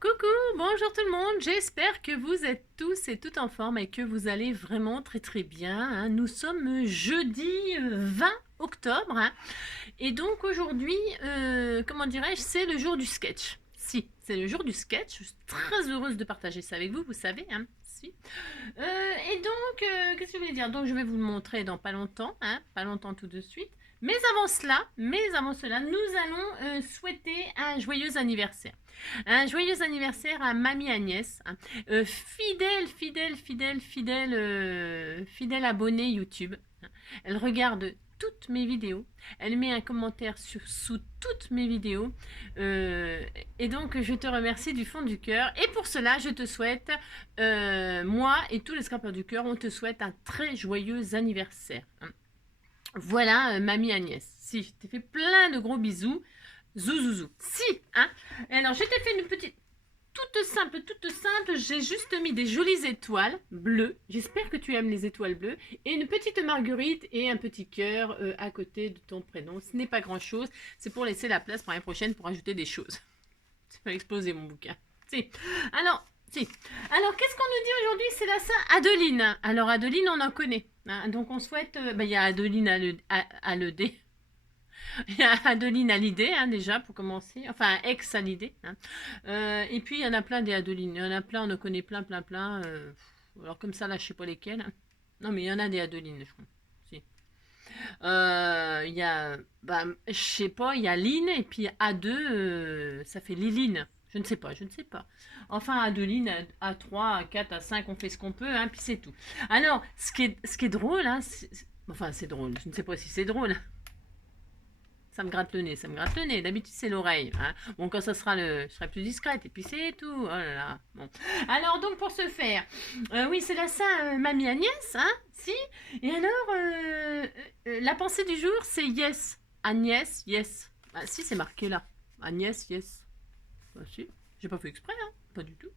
Coucou, bonjour tout le monde, j'espère que vous êtes tous et toutes en forme et que vous allez vraiment très bien, hein. Nous sommes jeudi 20 octobre, hein. Et donc aujourd'hui, comment dirais-je, c'est le jour du sketch. Si, c'est le jour du sketch, je suis très heureuse de partager ça avec vous, vous savez, hein. Si. Et donc, qu'est-ce que je voulais dire? Donc je vais vous le montrer dans pas longtemps, hein, pas longtemps tout de suite. Mais avant cela, nous allons souhaiter un joyeux anniversaire. Un joyeux anniversaire à Mamie Agnès, hein. Fidèle abonnée YouTube. Elle regarde toutes mes vidéos. Elle met un commentaire sous toutes mes vidéos. Et donc, je te remercie du fond du cœur. Et pour cela, je te souhaite, moi et tous les scrapeurs du cœur, on te souhaite un très joyeux anniversaire, hein. Voilà, Mamie Agnès. Si, je t'ai fait plein de gros bisous. Zouzouzou. Si, hein. Et alors, je t'ai fait une petite... toute simple. J'ai juste mis des jolies étoiles bleues. J'espère que tu aimes les étoiles bleues. Et une petite marguerite et un petit cœur à côté de ton prénom. Ce n'est pas grand-chose. C'est pour laisser la place pour l'année prochaine pour ajouter des choses. Ça va exploser mon bouquin. Si. Alors... Si. Alors, qu'est-ce qu'on nous dit aujourd'hui? C'est la Saint Adeline. Alors, Adeline, on en connaît, hein. Donc, on souhaite... il y a Adeline à le dé. Il y a Adeline Hallyday, hein, déjà, pour commencer. Enfin, ex-Hallyday, hein. Et puis, il y en a plein des Adelines. Il y en a plein, on en connaît plein. Alors, comme ça, là, je sais pas lesquels, hein. Non, mais il y en a des Adelines, je crois. Si. Il y a... Bah, je sais pas, il y a Line, et puis A2, ça fait Liline. Je ne sais pas. Enfin, Adeline, A3, A4, A5, on fait ce qu'on peut, hein, puis c'est tout. Alors, ce qui est drôle, hein, enfin, c'est drôle. Je ne sais pas si c'est drôle. Ça me gratte le nez. D'habitude, c'est l'oreille, hein. Bon, quand ça sera je serai plus discrète. Et puis, c'est tout. Oh là là. Bon. Alors, donc, pour ce faire, oui, c'est la Saint Mamie Agnès, hein. Si. Et alors, la pensée du jour, c'est yes. Agnès, yes. Ah, si, c'est marqué là. Agnès, yes. Ah, si. J'ai pas fait exprès, hein. Pas du tout.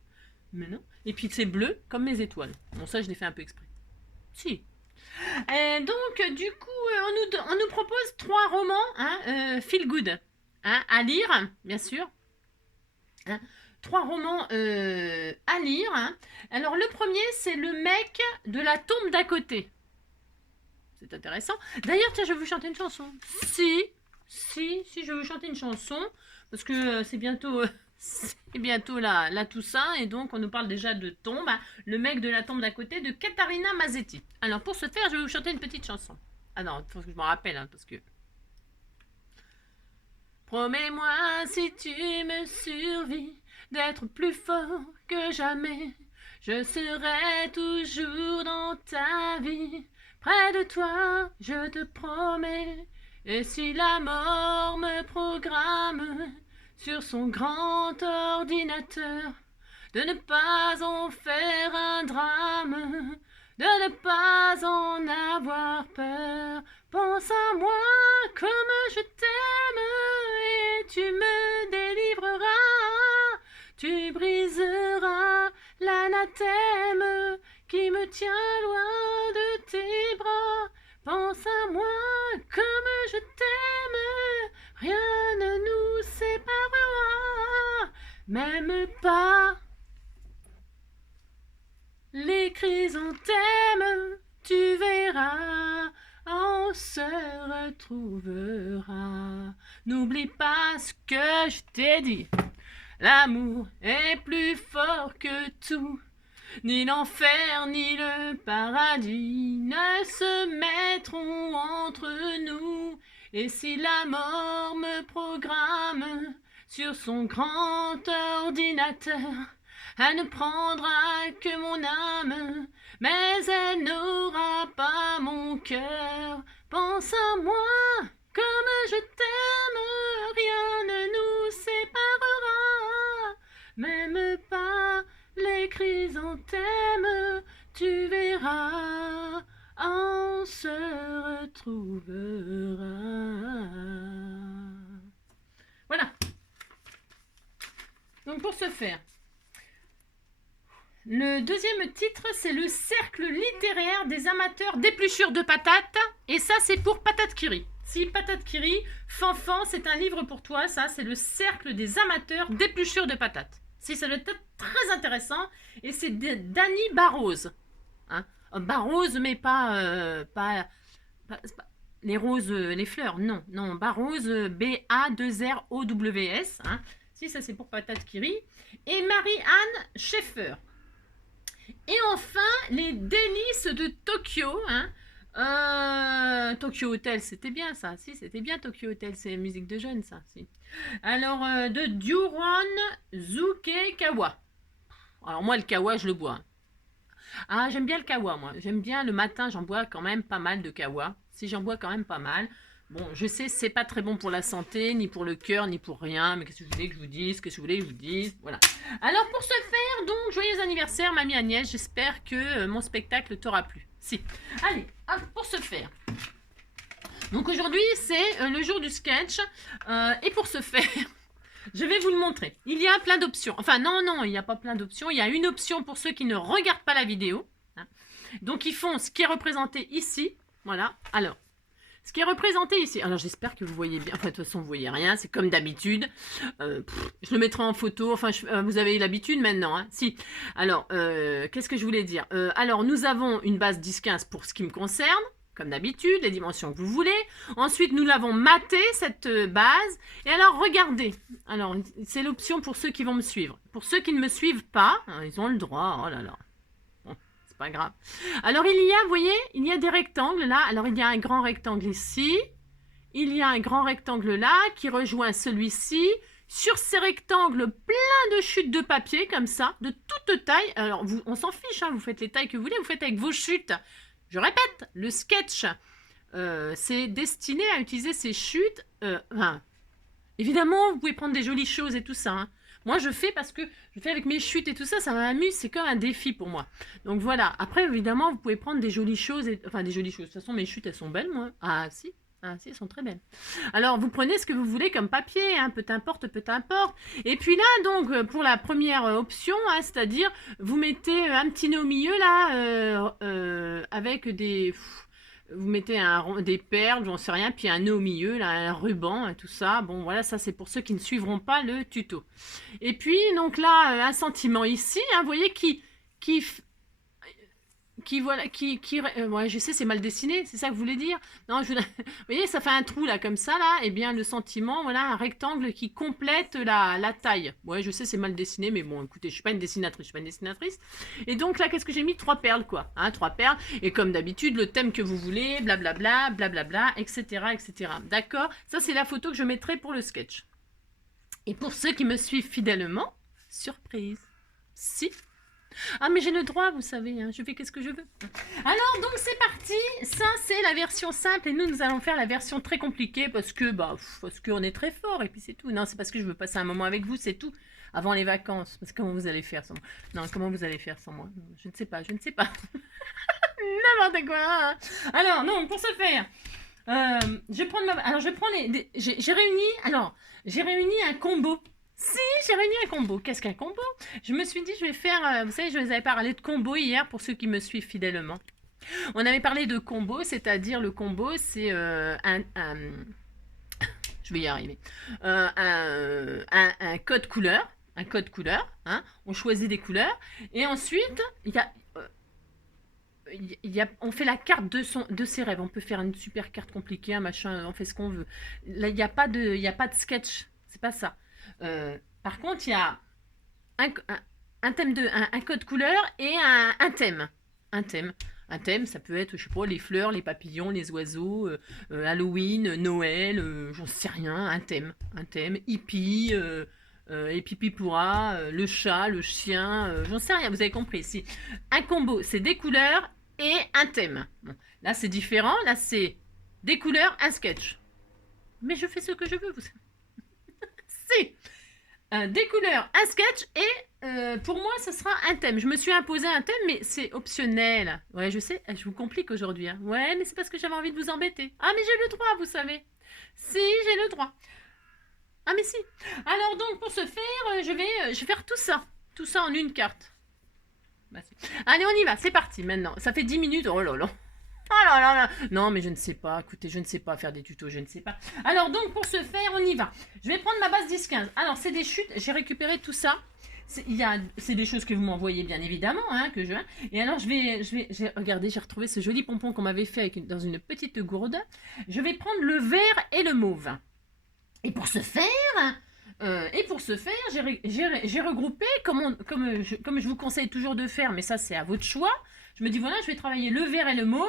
Mais non. Et puis, c'est bleu, comme mes étoiles. Bon, ça, je l'ai fait un peu exprès. Si. Donc, du coup, on nous propose 3 romans, hein, feel good, hein, à lire, bien sûr. Hein, 3 romans à lire, hein. Alors, le premier, c'est Le mec de la tombe d'à côté. C'est intéressant. D'ailleurs, tiens, je vais vous chanter une chanson. Si, je vais vous chanter une chanson, parce que c'est bientôt... c'est bientôt la Toussaint, et donc on nous parle déjà de tombe, hein. Le mec de la tombe d'à côté de Catarina Mazzetti. Alors pour ce faire, je vais vous chanter une petite chanson. Ah non, il faut que je m'en rappelle, hein, parce que... Promets-moi si tu me survis d'être plus fort que jamais. Je serai toujours dans ta vie, près de toi, je te promets. Et si la mort me programme sur son grand ordinateur, de ne pas en faire un drame, de ne pas en avoir peur. Pense à moi comme je t'aime et tu me délivreras. Tu briseras l'anathème qui me tient loin de tes bras. Pense à moi comme je t'aime, rien ne nous séparera, même pas les chrysanthèmes. Tu verras, on se retrouvera. N'oublie pas ce que je t'ai dit. L'amour est plus fort que tout. Ni l'enfer ni le paradis ne se mettront entre nous. Et si la mort me programme sur son grand ordinateur, elle ne prendra que mon âme, mais elle n'aura pas mon cœur. Pense à moi comme je t'aime, rien ne nous séparera, même pas les chrysanthèmes. Tu verras, on se retrouvera. Voilà. Donc pour ce faire, le deuxième titre, c'est Le cercle littéraire des amateurs d'épluchures de patates. Et ça, c'est pour Patate Kiri. Si, Patate Kiri, Fanfan, c'est un livre pour toi. Ça, c'est Le cercle des amateurs d'épluchures de patates. Si, ça doit être très intéressant. Et c'est Dany Barrows. Hein. Barrows, mais pas les roses, les fleurs, non. Non, Barrows, B-A-2-R-O-W-S. Hein. Si, ça c'est pour patate qui rit. Et Marie-Anne Schaeffer. Et enfin, les délices de Tokyo. Hein. Tokyo Hotel, c'était bien ça. Si, c'était bien Tokyo Hotel, c'est musique de jeunes ça. Si. Alors, de Duron Zuke Kawa. Alors moi, le kawa, je le bois. Ah, j'aime bien le kawa, moi. J'aime bien le matin, j'en bois quand même pas mal de kawa. Si j'en bois quand même pas mal. Bon, je sais, c'est pas très bon pour la santé, ni pour le cœur, ni pour rien. Mais qu'est-ce que vous voulez que je vous dise? Qu'est-ce que vous voulez que je vous dise? Voilà. Alors, pour ce faire, donc, joyeux anniversaire, mamie Agnès. J'espère que mon spectacle t'aura plu. Si. Allez, hop, pour ce faire. Donc, aujourd'hui, c'est le jour du sketch. Et pour ce faire... Je vais vous le montrer. Il y a plein d'options. Enfin, non, il n'y a pas plein d'options. Il y a une option pour ceux qui ne regardent pas la vidéo. Donc, ils font ce qui est représenté ici. Voilà. Alors, ce qui est représenté ici. Alors, j'espère que vous voyez bien. Enfin, de toute façon, vous voyez rien. C'est comme d'habitude. Je le mettrai en photo. Enfin, vous avez l'habitude maintenant. Hein. Si. Alors, qu'est-ce que je voulais dire alors, nous avons une base 10-15 pour ce qui me concerne. Comme d'habitude, les dimensions que vous voulez. Ensuite, nous l'avons maté, cette base. Et alors, regardez. Alors, c'est l'option pour ceux qui vont me suivre. Pour ceux qui ne me suivent pas, hein, ils ont le droit. Oh là là. Bon, c'est pas grave. Alors, il y a, vous voyez, il y a des rectangles là. Alors, il y a un grand rectangle ici. Il y a un grand rectangle là qui rejoint celui-ci. Sur ces rectangles, plein de chutes de papier comme ça, de toute taille. Alors, on s'en fiche, hein, vous faites les tailles que vous voulez. Vous faites avec vos chutes. Je répète, le sketch, c'est destiné à utiliser ces chutes. Évidemment, vous pouvez prendre des jolies choses et tout ça. Hein. Moi, je fais parce que je fais avec mes chutes et tout ça, ça m'amuse, c'est comme un défi pour moi. Donc voilà, après, évidemment, vous pouvez prendre des jolies choses. Enfin, des jolies choses. De toute façon, mes chutes, elles sont belles, moi. Ah, si. Ah, si, elles sont très belles. Alors, vous prenez ce que vous voulez comme papier, hein, peu importe. Et puis là, donc, pour la première option, hein, c'est-à-dire, vous mettez un petit nœud au milieu, là, avec des... Vous mettez des perles, j'en sais rien, puis un nœud au milieu, là, un ruban, et tout ça. Bon, voilà, ça, c'est pour ceux qui ne suivront pas le tuto. Et puis, donc là, un sentiment ici, hein, vous voyez, ouais, je sais, c'est mal dessiné, c'est ça que vous voulez dire? Non, vous voyez, ça fait un trou là, comme ça, là, et bien le sentiment, voilà, un rectangle qui complète la taille. Ouais, je sais, c'est mal dessiné, mais bon, écoutez, je suis pas une dessinatrice, Et donc là, qu'est-ce que j'ai mis? 3 perles, quoi, hein, 3 perles, et comme d'habitude, le thème que vous voulez, blablabla, blablabla, etc., etc. D'accord? Ça, c'est la photo que je mettrai pour le sketch. Et pour ceux qui me suivent fidèlement, surprise, si... Ah, mais j'ai le droit, vous savez, hein, je fais qu'est-ce que je veux. Alors, donc, c'est parti. Ça, c'est la version simple et nous allons faire la version très compliquée parce qu'on est très fort et puis c'est tout. Non, c'est parce que je veux passer un moment avec vous, c'est tout. Avant les vacances. Parce que comment vous allez faire sans moi? Non, comment vous allez faire sans moi? Je ne sais pas. N'importe quoi. Hein. Alors, non, pour ce faire, je prends j'ai réuni un combo. Si, j'ai réuni un combo. Qu'est-ce qu'un combo? Je me suis dit, je vais faire... vous savez, je vous avais parlé de combo hier pour ceux qui me suivent fidèlement. On avait parlé de combo, c'est-à-dire le combo, c'est je vais y arriver. Un code couleur. Un code couleur. Hein, on choisit des couleurs. Et ensuite, on fait la carte de ses rêves. On peut faire une super carte compliquée, un machin, on fait ce qu'on veut. Là, il n'y a pas de sketch. C'est pas ça. Par contre, il y a un thème un code couleur et un thème. Un thème, ça peut être, je sais pas, les fleurs, les papillons, les oiseaux, Halloween, Noël, j'en sais rien, un thème, hippie, et pipi pourra, le chat, le chien, j'en sais rien, vous avez compris. Si. Un combo, c'est des couleurs et un thème. Bon, là, c'est différent, là, c'est des couleurs, un sketch. Mais je fais ce que je veux, vous savez. C'est des couleurs, un sketch et pour moi ce sera un thème. Je me suis imposé un thème mais c'est optionnel. Ouais, je sais, je vous complique aujourd'hui. Hein. Ouais, mais c'est parce que j'avais envie de vous embêter. Ah, mais j'ai le droit, vous savez. Si, j'ai le droit. Ah, mais si. Alors donc pour ce faire, je vais faire tout ça en une carte. Bah, allez, on y va, c'est parti maintenant. Ça fait 10 minutes, oh là là. Oh là là là. Non, mais je ne sais pas. Écoutez, je ne sais pas faire des tutos, je ne sais pas. Alors, donc, pour ce faire, on y va. Je vais prendre ma base 10-15. Alors, c'est des chutes. J'ai récupéré tout ça. c'est des choses que vous m'envoyez bien évidemment, hein, que je. Et alors regardez, j'ai retrouvé ce joli pompon qu'on m'avait fait dans une petite gourde. Je vais prendre le vert et le mauve. Et pour ce faire, j'ai regroupé comme je vous conseille toujours de faire, mais ça c'est à votre choix. Je me dis voilà, je vais travailler le vert et le mauve.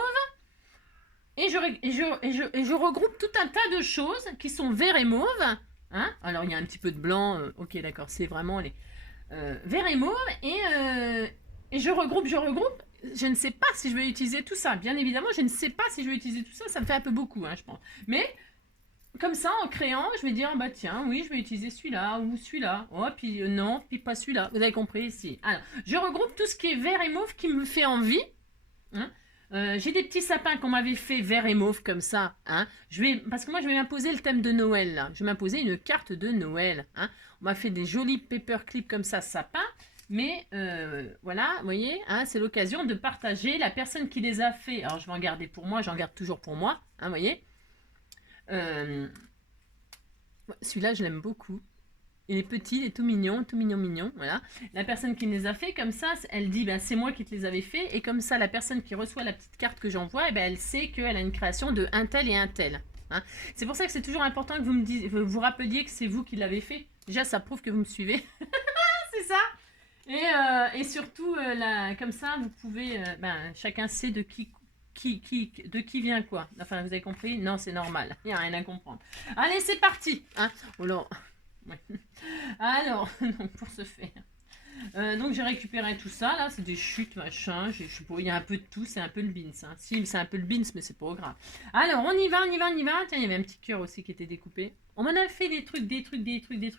Et je regroupe tout un tas de choses qui sont vert et mauve. Hein, alors il y a un petit peu de blanc. Ok, d'accord, c'est vraiment les vert et mauve. Et je regroupe. Je ne sais pas si je vais utiliser tout ça. Bien évidemment, je ne sais pas si je vais utiliser tout ça. Ça me fait un peu beaucoup, hein, je pense. Mais comme ça, en créant, je vais dire, bah tiens, oui, je vais utiliser celui-là ou celui-là. Oh, puis non, puis pas celui-là. Vous avez compris ici. Alors, je regroupe tout ce qui est vert et mauve qui me fait envie. Hein. J'ai des petits sapins qu'on m'avait fait vert et mauve comme ça. Hein. Parce que moi, je vais m'imposer le thème de Noël. Là. Je vais m'imposer une carte de Noël. Hein. On m'a fait des jolis paperclips comme ça, sapins. Mais voilà, vous voyez, hein, c'est l'occasion de partager. La personne qui les a fait, alors je vais en garder pour moi, j'en garde toujours pour moi. Hein, vous voyez. Celui-là, je l'aime beaucoup. Il est petit, il est tout mignon, mignon. Voilà. La personne qui me les a fait, comme ça, elle dit bah, c'est moi qui te les avais fait. Et comme ça, la personne qui reçoit la petite carte que j'envoie, eh ben, elle sait qu'elle a une création de un tel et un tel. Hein. C'est pour ça que c'est toujours important que vous rappeliez que c'est vous qui l'avez fait. Déjà, ça prouve que vous me suivez. C'est ça. Et surtout, comme ça, vous pouvez. Chacun sait de qui vient quoi. Enfin, vous avez compris? Non, c'est normal. Il n'y a rien à comprendre. Allez, c'est parti. Hein. Oh là. Ouais. Alors, pour ce faire. Donc j'ai récupéré tout ça, là, c'est des chutes, machin, il y a un peu de tout, c'est un peu le beans. Hein. Si, c'est un peu le beans, mais c'est pas grave. Alors, on y va. Tiens, il y avait un petit cœur aussi qui était découpé. On m'en a fait des trucs,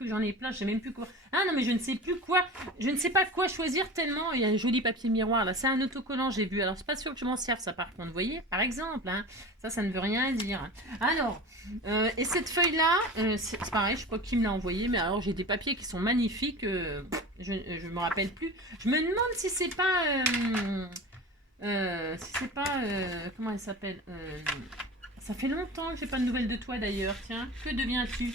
j'en ai plein, je sais même plus quoi. Ah non, mais je ne sais plus quoi, je ne sais pas quoi choisir tellement. Il y a un joli papier miroir, là, c'est un autocollant, j'ai vu. Alors, c'est pas sûr que je m'en serve, ça, par contre, vous voyez, par exemple, hein. Ça ne veut rien dire. Alors, et cette feuille-là, c'est pareil, je sais pas qui me l'a envoyé, mais alors, j'ai des papiers qui sont magnifiques, je me rappelle plus. Je me demande si c'est pas... comment elle s'appelle ça fait longtemps que j'ai pas de nouvelles de toi d'ailleurs. Tiens, que deviens-tu?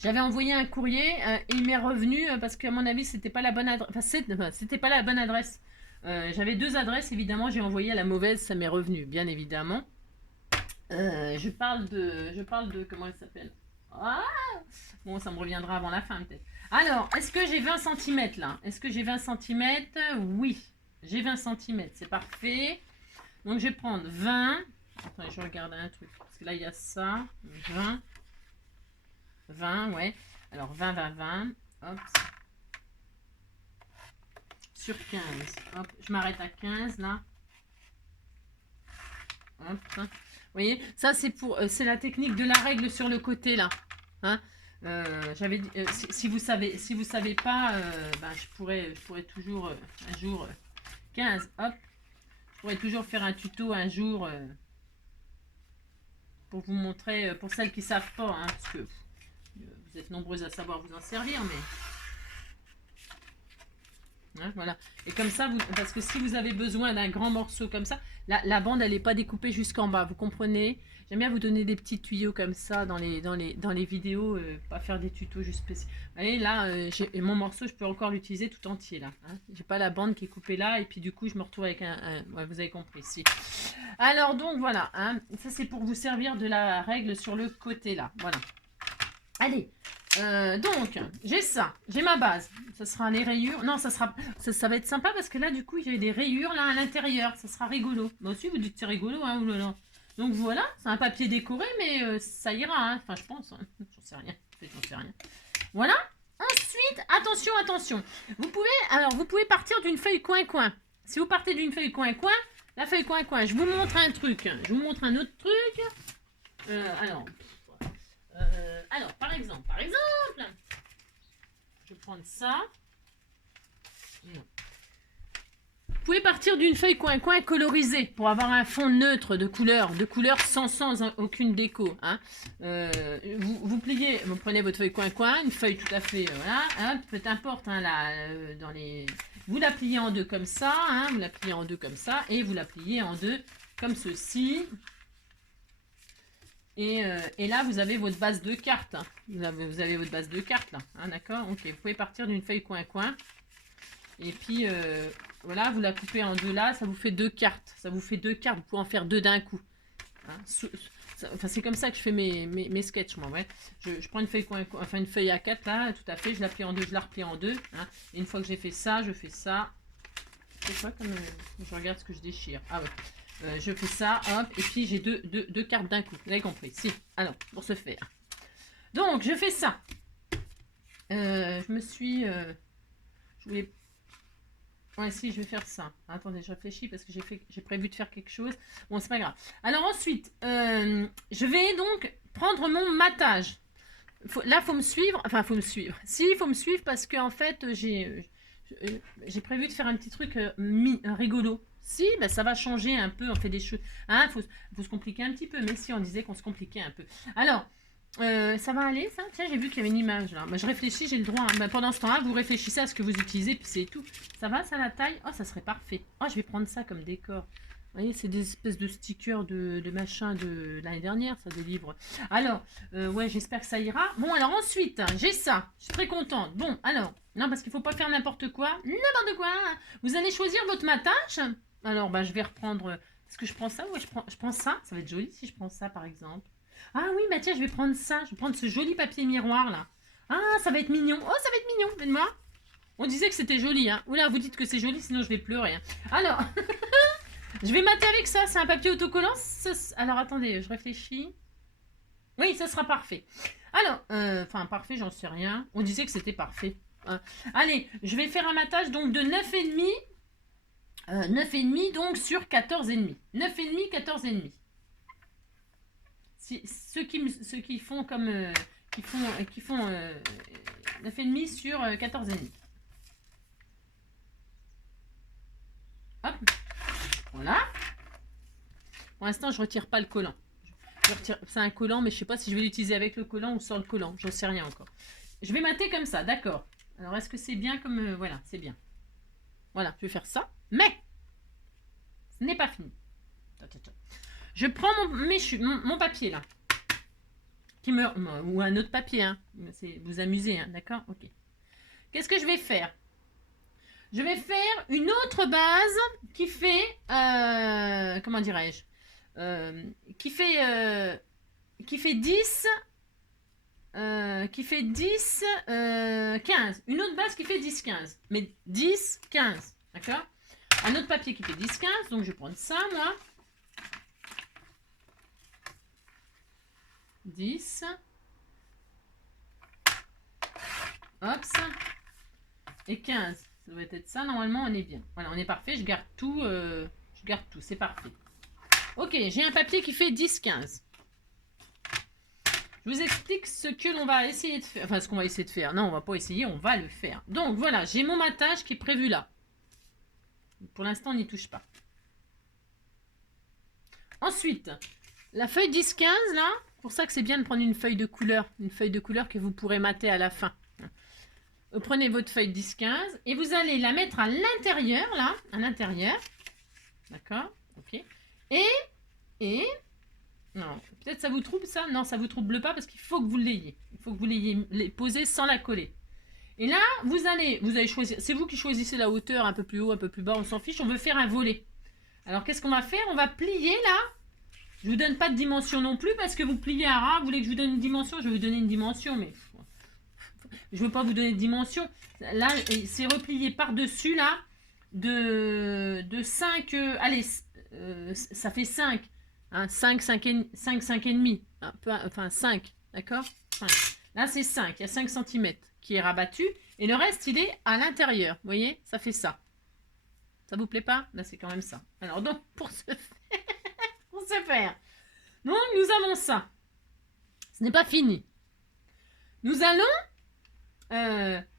J'avais envoyé un courrier et il m'est revenu parce qu'à mon avis c'était pas la bonne adresse. C'était pas la bonne adresse. J'avais deux adresses évidemment. J'ai envoyé à la mauvaise, ça m'est revenu bien évidemment. Je parle de comment elle s'appelle? Ah bon, ça me reviendra avant la fin peut-être. Alors, est-ce que j'ai 20 cm là? Est-ce que j'ai 20 cm? Oui, j'ai 20 cm, c'est parfait. Donc je vais prendre 20. Attends, je regarde un truc. Parce que là, il y a ça. 20, ouais. Alors, 20. Hop. Sur 15. Hop. Je m'arrête à 15, là. Hop. Vous voyez, ça, c'est la technique de la règle sur le côté, là. Hein. J'avais dit, si vous savez pas, je pourrais toujours, un jour, 15, hop. Je pourrais toujours faire un tuto un jour... pour vous montrer, pour celles qui ne savent pas, hein, parce que vous êtes nombreuses à savoir vous en servir, mais hein, voilà. Et comme ça, parce que si vous avez besoin d'un grand morceau comme ça, la bande, elle n'est pas découpée jusqu'en bas, vous comprenez? J'aime bien vous donner des petits tuyaux comme ça dans les vidéos, pas faire des tutos juste spéciaux. Vous voyez, là, mon morceau, je peux encore l'utiliser tout entier, là. Hein. J'ai pas la bande qui est coupée là, et puis du coup, je me retrouve avec ouais, vous avez compris, si. Alors, donc, voilà. Hein. Ça, c'est pour vous servir de la règle sur le côté, là. Voilà. Allez. Donc, j'ai ça. J'ai ma base. Ça sera les rayures. Non, ça va être sympa parce que là, du coup, il y a des rayures là à l'intérieur. Ça sera rigolo. Moi aussi, vous dites c'est rigolo, hein, oulala. Donc voilà, c'est un papier décoré, mais ça ira. Hein. Enfin, je pense. Hein. J'en sais rien. J'en sais rien. Voilà. Ensuite, attention. Vous pouvez partir d'une feuille coin-coin. Si vous partez d'une feuille coin-coin, la feuille coin-coin, je vous montre un truc. Je vous montre un autre truc. Alors, par exemple, je vais prendre ça. Non. Vous pouvez partir d'une feuille coin-coin colorisée pour avoir un fond neutre de couleur sans aucune déco. Hein. Vous prenez votre feuille coin-coin, une feuille tout à fait, voilà, hein, peu importe, hein, vous la pliez en deux comme ça, hein, et vous la pliez en deux comme ceci. Et là, vous avez votre base de cartes. Hein. Vous avez votre base de cartes là. Hein, d'accord. Ok, vous pouvez partir d'une feuille coin-coin. Et puis, voilà, vous la coupez en deux là. Ça vous fait 2 cartes. Ça vous fait 2 cartes. Vous pouvez en faire 2 d'un coup. Hein. Enfin, c'est comme ça que je fais mes sketchs, moi. Ouais. Je prends une feuille, enfin, une feuille A4 là, tout à fait. Je la plie en deux, je la replie en deux. Hein. Et une fois que j'ai fait ça, je fais ça. C'est quoi comme. Je regarde ce que je déchire. Ah ouais. Je fais ça, hop, et puis j'ai deux cartes d'un coup. Vous avez compris? Si. Alors, pour ce faire. Donc, je fais ça. Je me suis... je voulais... Ouais, si, je vais faire ça. Attendez, je réfléchis parce que j'ai prévu de faire quelque chose. Bon, c'est pas grave. Alors ensuite, je vais donc prendre mon matage. Là, il faut me suivre. Enfin, il faut me suivre. Si, il faut me suivre parce que en fait, j'ai prévu de faire un petit truc rigolo. Si, ben, ça va changer un peu, on fait des choses. Hein, faut se compliquer un petit peu, mais si on disait qu'on se compliquait un peu. Alors, ça va aller ça? Tiens, j'ai vu qu'il y avait une image là. Ben, je réfléchis, j'ai le droit. Hein. Ben, pendant ce temps-là, vous réfléchissez à ce que vous utilisez, puis c'est tout. Ça va, ça la taille? Oh, ça serait parfait. Oh, je vais prendre ça comme décor. Vous voyez, c'est des espèces de stickers de machin de l'année dernière, ça, des livres. Alors, ouais, j'espère que ça ira. Bon, alors ensuite, hein, j'ai ça. Je suis très contente. Bon, alors, non, parce qu'il ne faut pas faire n'importe quoi. N'importe quoi. Vous allez choisir votre matage. Alors, bah, je vais reprendre... Est-ce que je prends ça? Ouais, je prends ça. Ça va être joli si je prends ça, par exemple. Ah oui, bah tiens, je vais prendre ça. Je vais prendre ce joli papier miroir, là. Ah, ça va être mignon. Oh, ça va être mignon. Faites-moi. On disait que c'était joli, hein. Oula, vous dites que c'est joli, sinon je vais pleurer. Hein. Alors... Je vais mater avec ça, c'est un papier autocollant. Alors attendez, je réfléchis. Oui, ça sera parfait. Alors, enfin parfait, j'en sais rien. On disait que c'était parfait. Allez, je vais faire un matage donc de 9,5. 9,5 donc sur 14,5. 9,5, 14,5. Ceux qui font comme... qui font 9,5 sur 14,5. Hop. Voilà. Pour l'instant, je retire pas le collant. C'est un collant, mais je sais pas si je vais l'utiliser avec le collant ou sans le collant. J'en sais rien encore. Je vais mater comme ça, d'accord. Alors, est-ce que c'est bien comme... voilà, c'est bien. Voilà, je vais faire ça. Mais, ce n'est pas fini. Je prends mon papier, là. Ou un autre papier, hein. Vous amusez, hein, d'accord? Ok. Qu'est-ce que je vais faire? Je vais faire une autre base qui fait... comment dirais-je? Qui fait 10, 15. Une autre base qui fait 10, 15. Mais 10, 15. D'accord? Un autre papier qui fait 10, 15. Donc, je vais prendre ça, moi. 10. Hop, ça. Et 15. Ça doit être ça. Normalement, on est bien. Voilà, on est parfait. Je garde tout. C'est parfait. Ok, j'ai un papier qui fait 10, 15. Je vous explique ce que l'on va essayer de faire. Enfin, ce qu'on va essayer de faire. Non, on va pas essayer, on va le faire. Donc, voilà, j'ai mon matage qui est prévu là. Pour l'instant, on n'y touche pas. Ensuite, la feuille 10-15, là, pour ça que c'est bien de prendre une feuille de couleur. Une feuille de couleur que vous pourrez mater à la fin. Vous prenez votre feuille 10-15 et vous allez la mettre à l'intérieur, là, à l'intérieur. D'accord? Ok. Et... Non, peut-être ça vous trouble ça? Non, ça vous trouble pas parce qu'il faut que vous l'ayez. Il faut que vous l'ayez posé sans la coller. Et là, vous allez choisir. C'est vous qui choisissez la hauteur, un peu plus haut, un peu plus bas, on s'en fiche. On veut faire un volet. Alors, qu'est-ce qu'on va faire? On va plier là. Je vous donne pas de dimension non plus parce que vous pliez à ras. Vous voulez que je vous donne une dimension? Je vais vous donner une dimension, mais je veux pas vous donner de dimension. Là, c'est replié par-dessus là de 5. Allez, ça fait 5. Hein, 5, 5 et demi. Enfin, 5. D'accord? Là, c'est 5. Il y a 5 cm qui est rabattu. Et le reste, il est à l'intérieur. Vous voyez? Ça fait ça. Ça vous plaît pas? Là, c'est quand même ça. Alors, donc, pour ce faire. Donc, nous avons ça. Ce n'est pas fini. Nous allons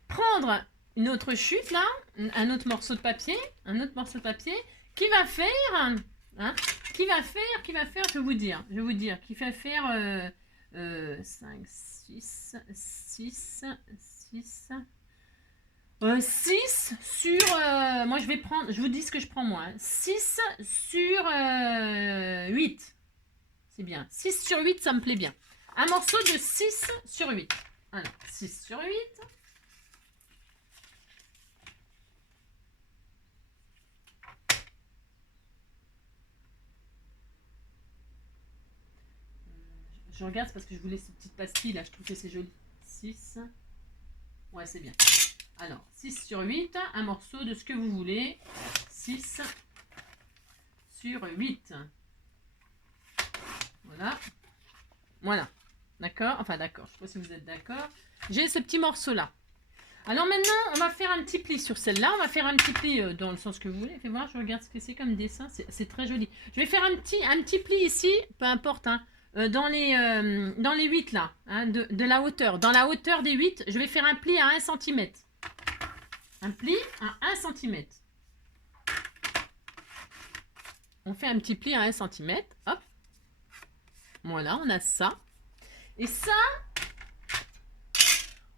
prendre une autre chute, là. Un autre morceau de papier. Qui va faire... Hein, qui va faire, je vais vous dire, qui va faire 5, 6 sur, moi je vais prendre, je vous dis ce que je prends moi, 6 sur 8. C'est bien. 6 sur 8, ça me plaît bien. Un morceau de 6 sur 8. Alors, 6 sur 8. Je regarde parce que je voulais cette petite pastille là, je trouve que c'est joli. 6. Ouais, c'est bien. Alors, 6 sur 8, un morceau de ce que vous voulez. 6 sur 8. Voilà. Voilà. D'accord? Enfin, d'accord. Je ne sais pas si vous êtes d'accord. J'ai ce petit morceau-là. Alors maintenant, on va faire un petit pli sur celle-là. On va faire un petit pli dans le sens que vous voulez. Faites voir, je regarde ce que c'est comme dessin. C'est très joli. Je vais faire un petit pli ici, peu importe, hein, dans les 8 là, hein, de la hauteur. Dans la hauteur des 8, je vais faire un pli à 1 cm. Un pli à 1 cm. On fait un petit pli à 1 cm. Hop. Voilà, on a ça. Et ça,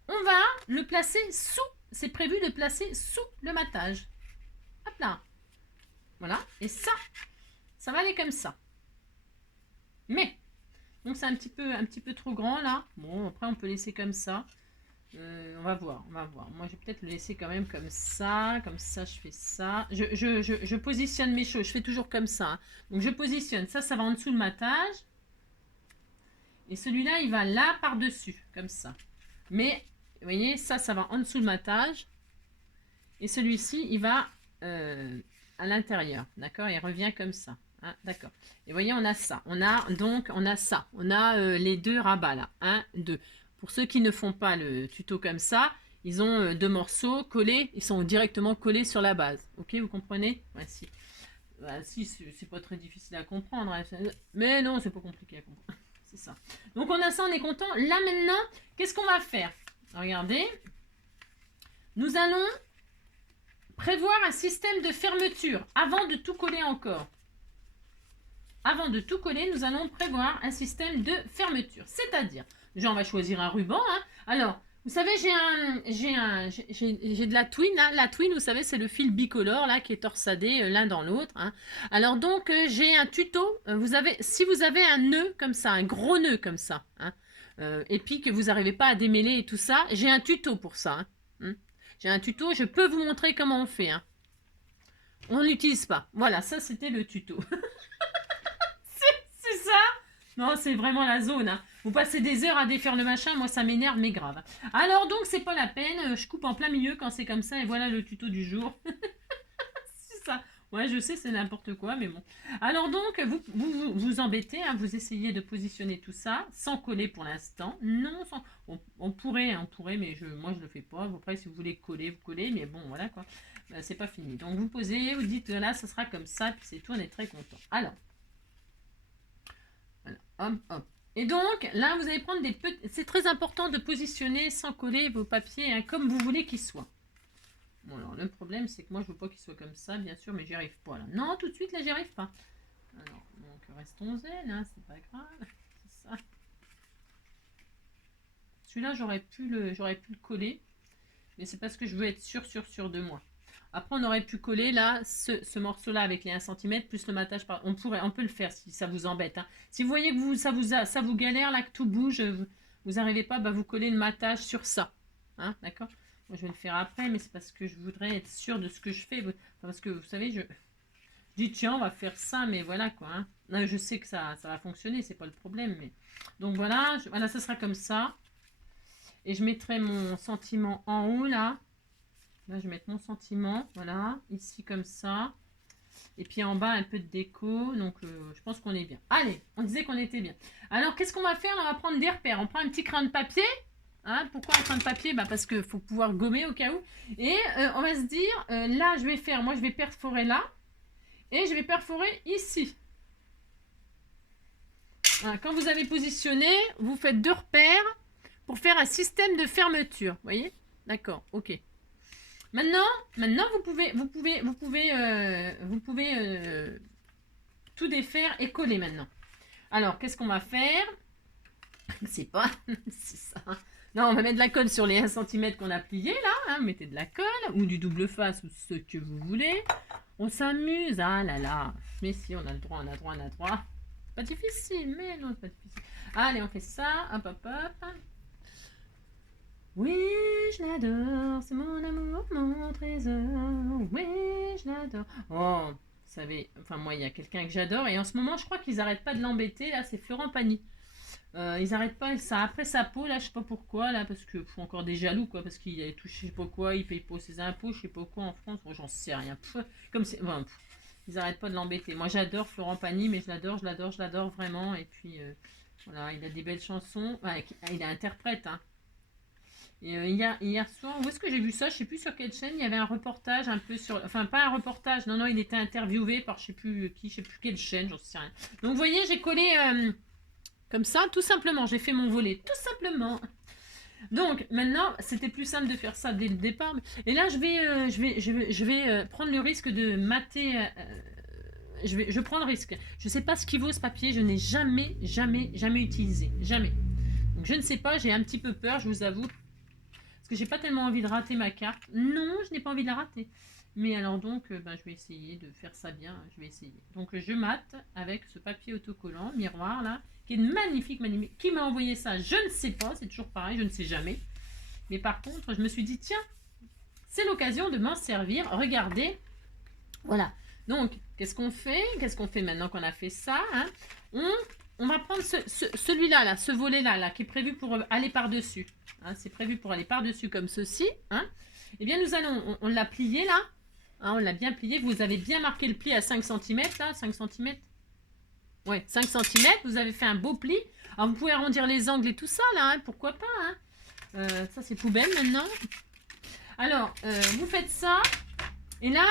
on va le placer sous. C'est prévu de placer sous le matage. Hop là. Voilà. Et ça va aller comme ça. Mais, donc c'est un petit peu trop grand là. Bon, après on peut laisser comme ça. On va voir. Moi, je vais peut-être le laisser quand même comme ça. Comme ça, je fais ça. Je positionne mes choses. Je fais toujours comme ça. Hein. Donc, je positionne. Ça va en dessous le matage. Et celui-là, il va là par-dessus. Comme ça. Mais, vous voyez, ça va en dessous le matage. Et celui-ci, il va à l'intérieur. D'accord? Il revient comme ça. Hein, d'accord. Et vous voyez, on a ça. On a ça. On a les deux rabats là. 1, 2. Pour ceux qui ne font pas le tuto comme ça, ils ont 2 morceaux collés. Ils sont directement collés sur la base. Ok, vous comprenez? Ouais, si. Bah, si, c'est pas très difficile à comprendre. Hein. Mais non, c'est pas compliqué à comprendre. C'est ça. Donc on a ça, on est content. Là maintenant, qu'est-ce qu'on va faire? Regardez. Nous allons prévoir un système de fermeture avant de tout coller encore. Avant de tout coller, nous allons prévoir un système de fermeture. C'est-à-dire, déjà on va choisir un ruban. Hein. Alors, vous savez, j'ai de la twine. Hein. La twine, vous savez, c'est le fil bicolore là qui est torsadé l'un dans l'autre. Hein. Alors donc, j'ai un tuto. Si vous avez un nœud comme ça, un gros nœud comme ça, hein, et puis que vous n'arrivez pas à démêler et tout ça, j'ai un tuto pour ça. Hein. J'ai un tuto, je peux vous montrer comment on fait. Hein. On n'utilise pas. Voilà, ça c'était le tuto. C'est ça? Non, c'est vraiment la zone. Hein. Vous passez des heures à défaire le machin, moi ça m'énerve, mais grave. Alors donc, c'est pas la peine, je coupe en plein milieu quand c'est comme ça, et voilà le tuto du jour. C'est ça. Ouais, je sais, c'est n'importe quoi, mais bon. Alors donc, vous embêtez, hein, vous essayez de positionner tout ça, sans coller pour l'instant. Non, sans... on pourrait, mais moi je le fais pas. Après, si vous voulez coller, vous collez, mais bon, voilà quoi. C'est pas fini. Donc vous posez, vous dites, là, ça sera comme ça, puis c'est tout, on est très content. Alors, voilà, hop, hop. Et donc, là, vous allez prendre des petits... C'est très important de positionner sans coller vos papiers hein, comme vous voulez qu'ils soient. Bon, alors, le problème, c'est que moi, je veux pas qu'ils soient comme ça, bien sûr, mais j'y arrive pas, là. Non, tout de suite, là, j'y arrive pas. Alors, donc, restons-en, hein, c'est pas grave. C'est ça. Celui-là, j'aurais pu le coller, mais c'est parce que je veux être sûr de moi. Après, on aurait pu coller là, ce morceau-là avec les 1 cm plus le matage. On peut le faire si ça vous embête. Hein. Si vous voyez que ça vous galère, là, que tout bouge, vous n'arrivez pas, bah, vous collez le matage sur ça. Hein, d'accord? Moi, je vais le faire après, mais c'est parce que je voudrais être sûre de ce que je fais. Parce que, vous savez, je dis, tiens, on va faire ça, mais voilà, quoi. Hein. Là, je sais que ça va fonctionner, c'est pas le problème. Mais... Donc, voilà, voilà, ça sera comme ça. Et je mettrai mon sentiment en haut, là. Là, je vais mettre mon sentiment, voilà, ici comme ça. Et puis en bas, un peu de déco. Donc, je pense qu'on est bien. Allez, on disait qu'on était bien. Alors, qu'est-ce qu'on va faire? On va prendre des repères. On prend un petit crayon de papier. Hein, pourquoi un crayon de papier? Bah, parce qu'il faut pouvoir gommer au cas où. Et on va se dire, là, moi, je vais perforer là. Et je vais perforer ici. Voilà, quand vous avez positionné, vous faites 2 repères pour faire un système de fermeture. Vous voyez? D'accord, ok. Maintenant, vous pouvez tout défaire et coller maintenant. Alors, qu'est-ce qu'on va faire? C'est pas... c'est ça. Non, on va mettre de la colle sur les 1 cm qu'on a plié là. Hein, mettez de la colle ou du double face ou ce que vous voulez. On s'amuse. Ah là là. Mais si, on a le droit, on a droit. Pas difficile, mais non, c'est pas difficile. Allez, on fait ça. Hop, hop, hop. Oui, je l'adore, c'est mon amour, mon trésor. Oui, je l'adore. Oh, vous savez, enfin moi, il y a quelqu'un que j'adore et en ce moment, je crois qu'ils arrêtent pas de l'embêter. Là, c'est Florent Pagny. Ils arrêtent pas, ça après sa peau, là, je sais pas pourquoi, là, parce que faut encore des jaloux, quoi, parce qu'il a touché, je sais pas quoi, il paye pas ses impôts, je sais pas quoi en France, bon, j'en sais rien. Comme c'est, bon, ils arrêtent pas de l'embêter. Moi, j'adore Florent Pagny, mais je l'adore vraiment. Et puis, voilà, il a des belles chansons. Ouais, il est interprète, hein. Et hier soir, où est-ce que j'ai vu ça? Je sais plus sur quelle chaîne. Il y avait un reportage un peu sur, enfin pas un reportage. Non, non, il était interviewé par je sais plus qui, je sais plus quelle chaîne, j'en sais rien. Donc, vous voyez, j'ai collé comme ça, tout simplement. J'ai fait mon volet, tout simplement. Donc maintenant, c'était plus simple de faire ça dès le départ. Et là, je vais prendre le risque de mater. Je prends le risque. Je ne sais pas ce qu'il vaut ce papier. Je n'ai jamais utilisé. Jamais. Donc je ne sais pas. J'ai un petit peu peur, je vous avoue. Parce que j'ai pas tellement envie de rater ma carte. Non, je n'ai pas envie de la rater. Mais alors donc, je vais essayer de faire ça bien. Je vais essayer. Donc je mate avec ce papier autocollant, miroir là, qui est magnifique, magnifique. Qui m'a envoyé ça? Je ne sais pas. C'est toujours pareil, je ne sais jamais. Mais par contre, je me suis dit, tiens, c'est l'occasion de m'en servir. Regardez. Voilà. Donc, qu'est-ce qu'on fait? Qu'est-ce qu'on fait maintenant qu'on a fait ça, hein? On va prendre celui-là, là, ce volet-là, là, qui est prévu pour aller par-dessus. Hein, c'est prévu pour aller par-dessus comme ceci. Hein. Eh bien, nous allons, on l'a plié là. Hein, on l'a bien plié. Vous avez bien marqué le pli à 5 cm, là, 5 cm. Ouais, 5 cm. Vous avez fait un beau pli. Alors, vous pouvez arrondir les angles et tout ça, là, hein, pourquoi pas. Hein. Ça, c'est poubelle maintenant. Alors, vous faites ça. Et là,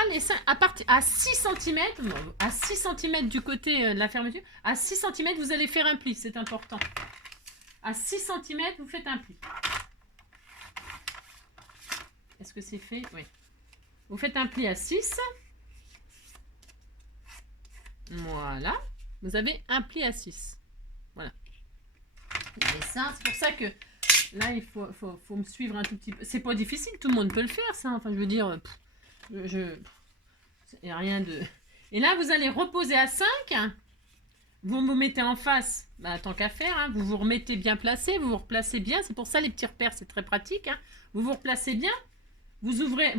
à 6 cm du côté de la fermeture, à 6 cm, vous allez faire un pli, c'est important. À 6 cm, vous faites un pli. Est-ce que c'est fait? Oui. Vous faites un pli à 6. Voilà. Vous avez un pli à 6. Voilà. Et ça, c'est pour ça que là, il faut me suivre un tout petit peu. C'est pas difficile, tout le monde peut le faire, ça. Enfin, je veux dire... il n'y a rien de... Et là, vous allez reposer à 5. Vous mettez en face, tant qu'à faire, hein, vous vous remettez bien placé, vous vous replacez bien. C'est pour ça les petits repères, c'est très pratique. Hein. Vous vous replacez bien, vous ouvrez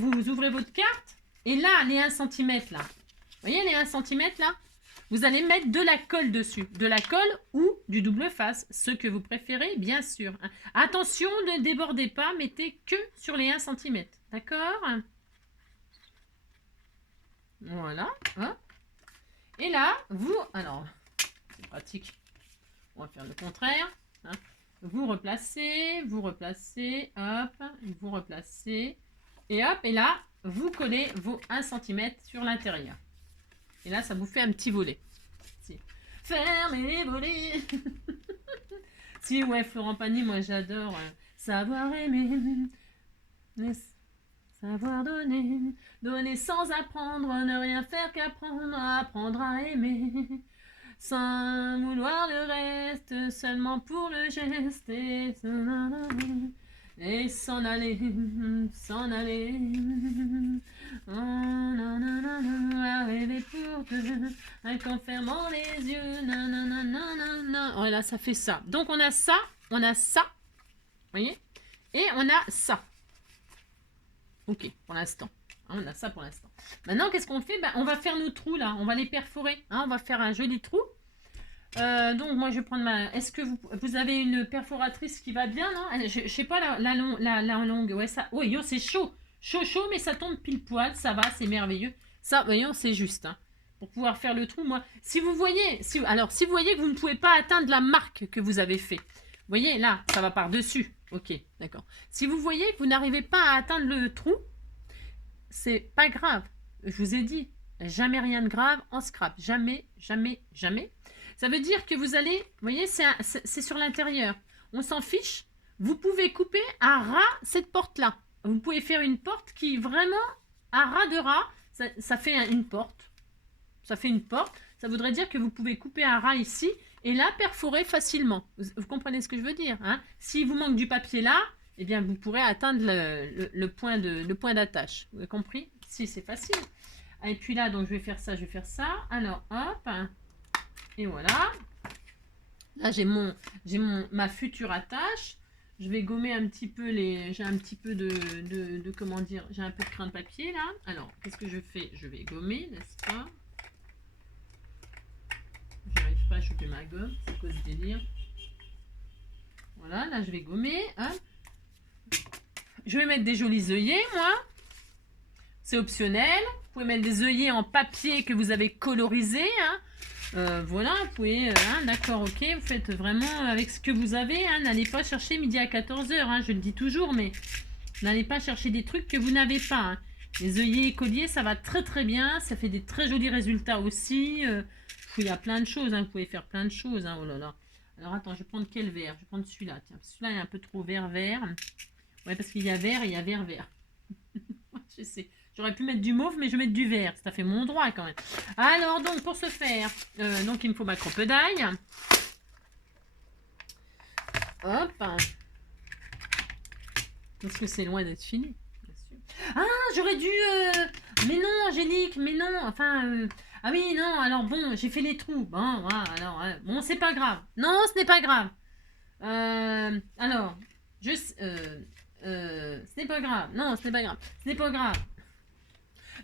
votre carte. Et là, les 1 cm, là, vous voyez les 1 cm, là, vous allez mettre de la colle dessus. De la colle ou du double face, ce que vous préférez, bien sûr. Hein. Attention, ne débordez pas, mettez que sur les 1 cm. D'accord ? Voilà. Hein. Et là, alors, c'est pratique. On va faire le contraire. Hein. Vous replacez, hop, vous replacez. Et hop, et là, vous collez vos 1 cm sur l'intérieur. Et là, ça vous fait un petit volet. Si. Fermez les volets. Si, ouais, Florent Pagny, moi j'adore savoir aimer. Savoir donner, donner sans apprendre, ne rien faire qu'apprendre, apprendre à aimer. Sans vouloir le reste, seulement pour le geste, et s'en aller, s'en aller. Oh, à rêver pour deux, qu'en fermant les yeux, nanana. Voilà, ça fait ça. Donc on a ça, vous voyez, et on a ça. Ok, pour l'instant. On a ça pour l'instant. Maintenant, qu'est-ce qu'on fait? On va faire nos trous là. On va les perforer. Hein, on va faire un joli trou. Donc, moi, je vais prendre ma... Est-ce que vous avez une perforatrice qui va bien, non? Je sais pas, la longue. Ouais, ça... Oui, c'est chaud. Chaud, mais ça tombe pile poil. Ça va, c'est merveilleux. Ça, voyons, c'est juste. Hein, pour pouvoir faire le trou, moi... Si vous voyez... Alors, si vous voyez que vous ne pouvez pas atteindre la marque que vous avez fait. Vous voyez, là, ça va par-dessus. Ok, d'accord. Si vous voyez que vous n'arrivez pas à atteindre le trou, c'est pas grave. Je vous ai dit, jamais rien de grave en scrap. Jamais, jamais, jamais. Ça veut dire que vous allez, vous voyez, c'est sur l'intérieur. On s'en fiche. Vous pouvez couper à ras cette porte-là. Vous pouvez faire une porte qui vraiment, à ras de ras, ça fait une porte. Ça fait une porte. Ça voudrait dire que vous pouvez couper à ras ici et là perforer facilement. Vous comprenez ce que je veux dire, hein? S'il vous manque du papier là, eh bien vous pourrez atteindre le point d'attache. Vous avez compris? Si, c'est facile. Et puis là, donc je vais faire ça. Alors hop, et voilà. Là, ma future attache. Je vais gommer un petit peu les... J'ai un petit peu de comment dire, j'ai un peu de crin de papier là. Alors, qu'est-ce que je fais? Je vais gommer, n'est-ce pas? J'arrive pas à choper ma gomme, c'est quoi ce délire? Voilà, là je vais gommer. Hein. Je vais mettre des jolis œillets, moi. C'est optionnel. Vous pouvez mettre des œillets en papier que vous avez colorisé. Hein. Voilà, vous pouvez, hein, d'accord, ok, vous faites vraiment avec ce que vous avez. Hein. N'allez pas chercher midi à 14 h, hein, je le dis toujours, mais n'allez pas chercher des trucs que vous n'avez pas. Hein. Les œillets colliers, ça va très très bien. Ça fait des très jolis résultats aussi. Il y a plein de choses, hein. Vous pouvez faire plein de choses. Hein. Oh là là. Alors attends, je vais prendre quel vert? Je vais prendre celui-là. Tiens, celui-là est un peu trop vert. Ouais, parce qu'il y a vert et il y a vert. Je sais. J'aurais pu mettre du mauve, mais je vais mettre du vert. Ça fait mon droit quand même. Alors, donc, pour ce faire, donc il me faut ma croppe d'ail. Hop. Parce que c'est loin d'être fini. Bien sûr. Ah, j'aurais dû... Mais non, Angélique, mais non. Enfin... Ah oui, non, alors bon, j'ai fait les trous. Bon, voilà, alors... bon, c'est pas grave. Non, ce n'est pas grave. Alors... ce n'est pas grave. Non, ce n'est pas grave. Ce n'est pas grave.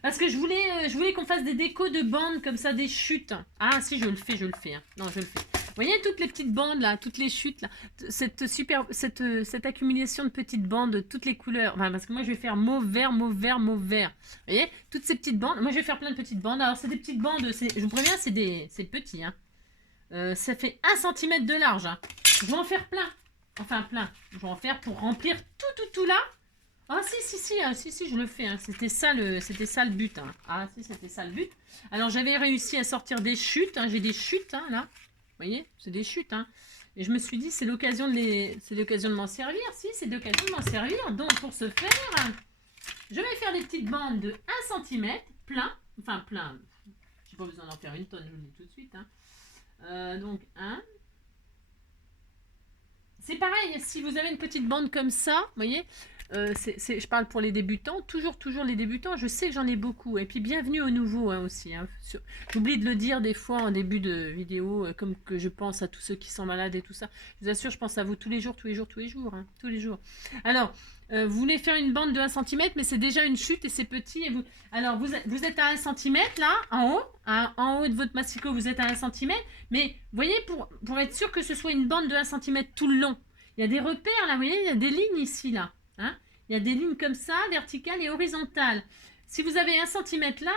Parce que je voulais qu'on fasse des décos de bandes comme ça, des chutes. Ah si, je le fais. Hein. Non, je le fais. Vous voyez toutes les petites bandes là, toutes les chutes là, cette accumulation de petites bandes de toutes les couleurs. Enfin, parce que moi je vais faire mauve, vert, mauve, vert, mauve, vert. Vous voyez toutes ces petites bandes. Moi je vais faire plein de petites bandes. Alors c'est des petites bandes, je vous préviens, c'est petit. Hein. Ça fait 1 cm de large. Hein. Je vais en faire plein. Enfin plein. Je vais en faire pour remplir tout là. Ah si, je le fais. Hein. C'était ça le but. Hein. Ah si, c'était ça le but. Alors j'avais réussi à sortir des chutes. Hein. J'ai des chutes hein, là. Vous voyez, c'est des chutes. Hein. Et je me suis dit, c'est l'occasion de m'en servir. Si, c'est l'occasion de m'en servir. Donc pour ce faire, je vais faire des petites bandes de 1 cm plein. Enfin plein. J'ai pas besoin d'en faire une tonne, je vous le dis tout de suite. Hein. Donc 1. C'est pareil, si vous avez une petite bande comme ça, vous voyez, je parle pour les débutants, toujours les débutants, je sais que j'en ai beaucoup. Et puis bienvenue aux nouveaux hein, aussi. Hein. J'oublie de le dire des fois en début de vidéo, comme que je pense à tous ceux qui sont malades et tout ça. Je vous assure, je pense à vous tous les jours. Hein, tous les jours. Alors, vous voulez faire une bande de 1 cm, mais c'est déjà une chute et c'est petit. Et alors, vous êtes à 1 cm là, en haut. Hein, en haut de votre massicot, vous êtes à 1 cm. Mais vous voyez, pour être sûr que ce soit une bande de 1 cm tout le long, il y a des repères là, vous voyez, il y a des lignes ici là. Hein. Il y a des lignes comme ça, verticales et horizontales. Si vous avez 1 cm là,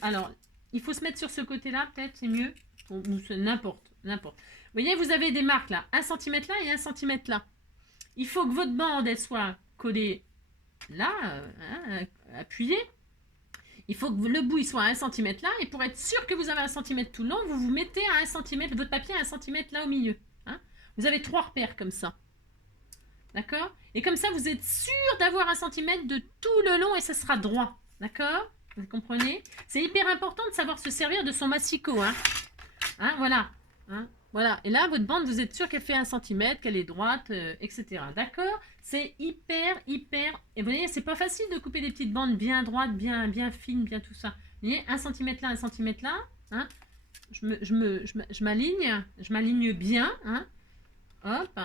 alors, il faut se mettre sur ce côté-là, peut-être, c'est mieux. Ou n'importe. Vous voyez, vous avez des marques là, 1 cm là et 1 cm là. Il faut que votre bande, elle soit collée là, appuyée. Il faut que le bout il soit à 1 cm là, et pour être sûr que vous avez 1 cm tout le long, vous mettez à 1 cm, votre papier à 1 cm là au milieu. Hein. Vous avez 3 repères comme ça. D'accord? Et comme ça, vous êtes sûr d'avoir 1 cm de tout le long et ça sera droit. D'accord? Vous comprenez? C'est hyper important de savoir se servir de son massicot. Hein, voilà. Hein, voilà. Et là, votre bande, vous êtes sûr qu'elle fait 1 cm, qu'elle est droite, etc. D'accord? C'est hyper... Et vous voyez, c'est pas facile de couper des petites bandes bien droites, bien fines, bien tout ça. Vous voyez, 1 cm là, 1 cm là. Hein, je m'aligne bien. Hein, hop.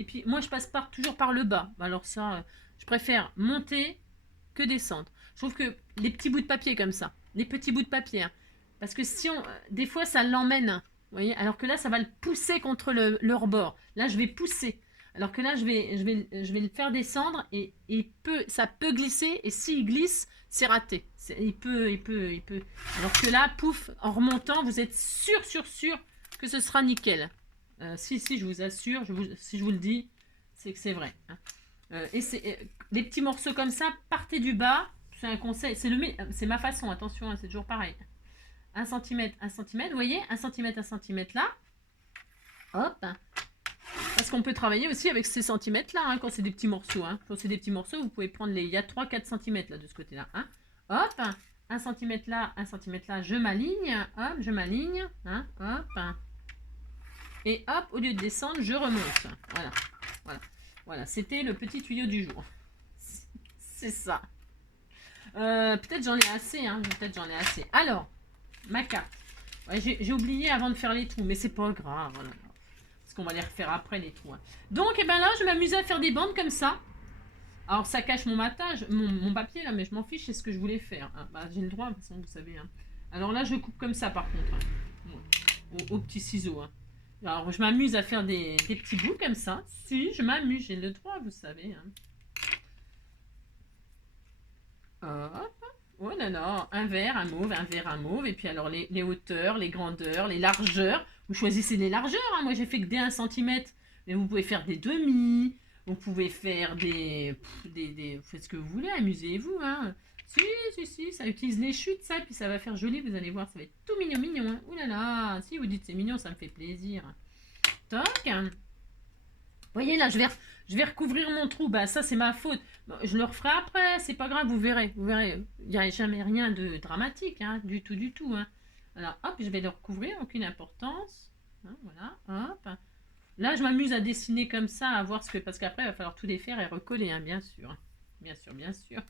Et puis, moi, je passe toujours par le bas. Alors ça, je préfère monter que descendre. Je trouve que les petits bouts de papier comme ça, les petits bouts de papier, hein, parce que si des fois, ça l'emmène, vous voyez, alors que là, ça va le pousser contre le rebord. Là, je vais pousser. Alors que là, je vais le faire descendre et ça peut glisser. Et s'il glisse, c'est raté. Il peut. Alors que là, pouf, en remontant, vous êtes sûr que ce sera nickel. Si, je vous assure, si je vous le dis, c'est que c'est vrai. Hein. Les petits morceaux comme ça, partez du bas. C'est un conseil. C'est ma façon, attention, hein, c'est toujours pareil. 1 cm, 1 cm, vous voyez, 1 cm, 1 cm là. Hop. Parce qu'on peut travailler aussi avec ces centimètres là, hein, quand c'est des petits morceaux. Hein. Quand c'est des petits morceaux, vous pouvez prendre il y a 3-4 cm là de ce côté-là. Hein. Hop. 1 cm là, 1 cm là, je m'aligne. Hop, je m'aligne. Hein, hop. Et hop, au lieu de descendre, je remonte. Voilà. C'était le petit tuyau du jour. C'est ça. Peut-être j'en ai assez. Hein. Alors, ma carte. Ouais, j'ai oublié avant de faire les trous, mais c'est pas grave. Voilà. Parce qu'on va les refaire après les trous. Hein. Donc, et ben là, je m'amuse à faire des bandes comme ça. Alors, ça cache mon matage, mon papier là, mais je m'en fiche, c'est ce que je voulais faire. Hein. Bah, j'ai le droit, de toute façon, vous savez. Hein. Alors là, je coupe comme ça, par contre. Hein. Au petit ciseau. Hein. Alors, je m'amuse à faire des petits bouts comme ça. Si, je m'amuse, j'ai le droit, vous savez. Hein. Hop. Oh là là, un vert, un mauve, un vert, un mauve. Et puis alors, les hauteurs, les grandeurs, les largeurs. Vous choisissez les largeurs. Hein. Moi, j'ai fait que des 1 cm. Mais vous pouvez faire des demi. Vous pouvez faire vous faites ce que vous voulez, amusez-vous. Hein. Si, ça utilise les chutes, ça. Et puis ça va faire joli, vous allez voir. Ça va être tout mignon, mignon. Hein. Ouh là là, si vous dites c'est mignon, ça me fait plaisir. Toc. Vous voyez là, je vais recouvrir mon trou. Bah ça c'est ma faute. Bon, je le referai après, c'est pas grave, vous verrez. Vous verrez, il n'y a jamais rien de dramatique, hein, du tout, du tout. Hein. Alors hop, je vais le recouvrir, aucune importance. Hein, voilà, hop. Là, je m'amuse à dessiner comme ça, à voir ce que... Parce qu'après, il va falloir tout défaire et recoller, hein, bien sûr. Bien sûr, bien sûr.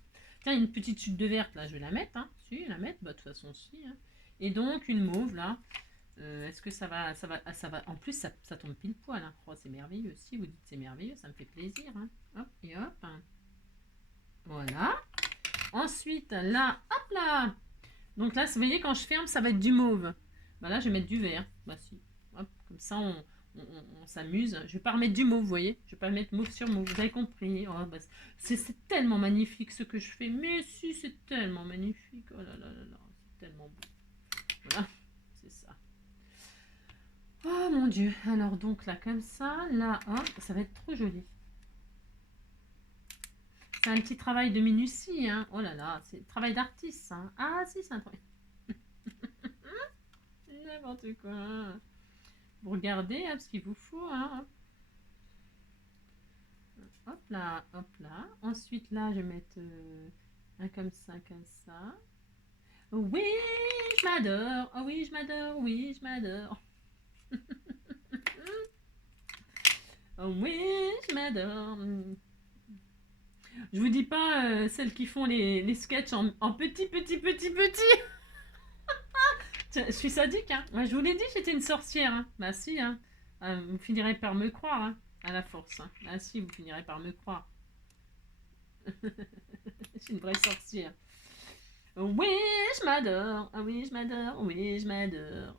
Tiens, une petite chute de verte, là, je vais la mettre. Hein. Si, la mettre, bah, de toute façon, si. Hein. Et donc, une mauve, là. Est-ce que ça va... En plus, ça tombe pile poil. Hein. Oh, c'est merveilleux. Si vous dites c'est merveilleux, ça me fait plaisir. Hein. Hop, et hop. Hein. Voilà. Ensuite, là, hop là. Donc là, vous voyez, quand je ferme, ça va être du mauve. Bah là, je vais mettre du vert. Bah si. Hop, comme ça, on s'amuse. Je vais pas remettre du mauve, vous voyez. Je vais pas mettre mauve sur mauve. Vous avez compris. Oh, bah, c'est tellement magnifique ce que je fais. Mais si, c'est tellement magnifique. Oh là là là là. C'est tellement beau. Voilà. C'est ça. Oh mon Dieu. Alors donc là, comme ça. Là, hop, ça va être trop joli. C'est un petit travail de minutie. Hein. Oh là là. C'est travail d'artiste. Hein. Ah si, c'est un travail. N'importe quoi. Vous regardez hein, ce qu'il vous faut. Hein. Hop là, hop là. Ensuite, là, je vais mettre un comme ça, comme ça. Oui, je m'adore. Oh oui, je m'adore. Oui, je m'adore. Oh oui, je m'adore. Je vous dis pas celles qui font les sketchs en petit. Tiens, je suis sadique, hein. Ouais, je vous l'ai dit, j'étais une sorcière. Hein. Bah si, hein. Vous finirez par me croire, hein, à la force. Hein. Ah si, vous finirez par me croire. Je suis une vraie sorcière. Oui, je m'adore. Ah oui, je m'adore. Oui, je m'adore.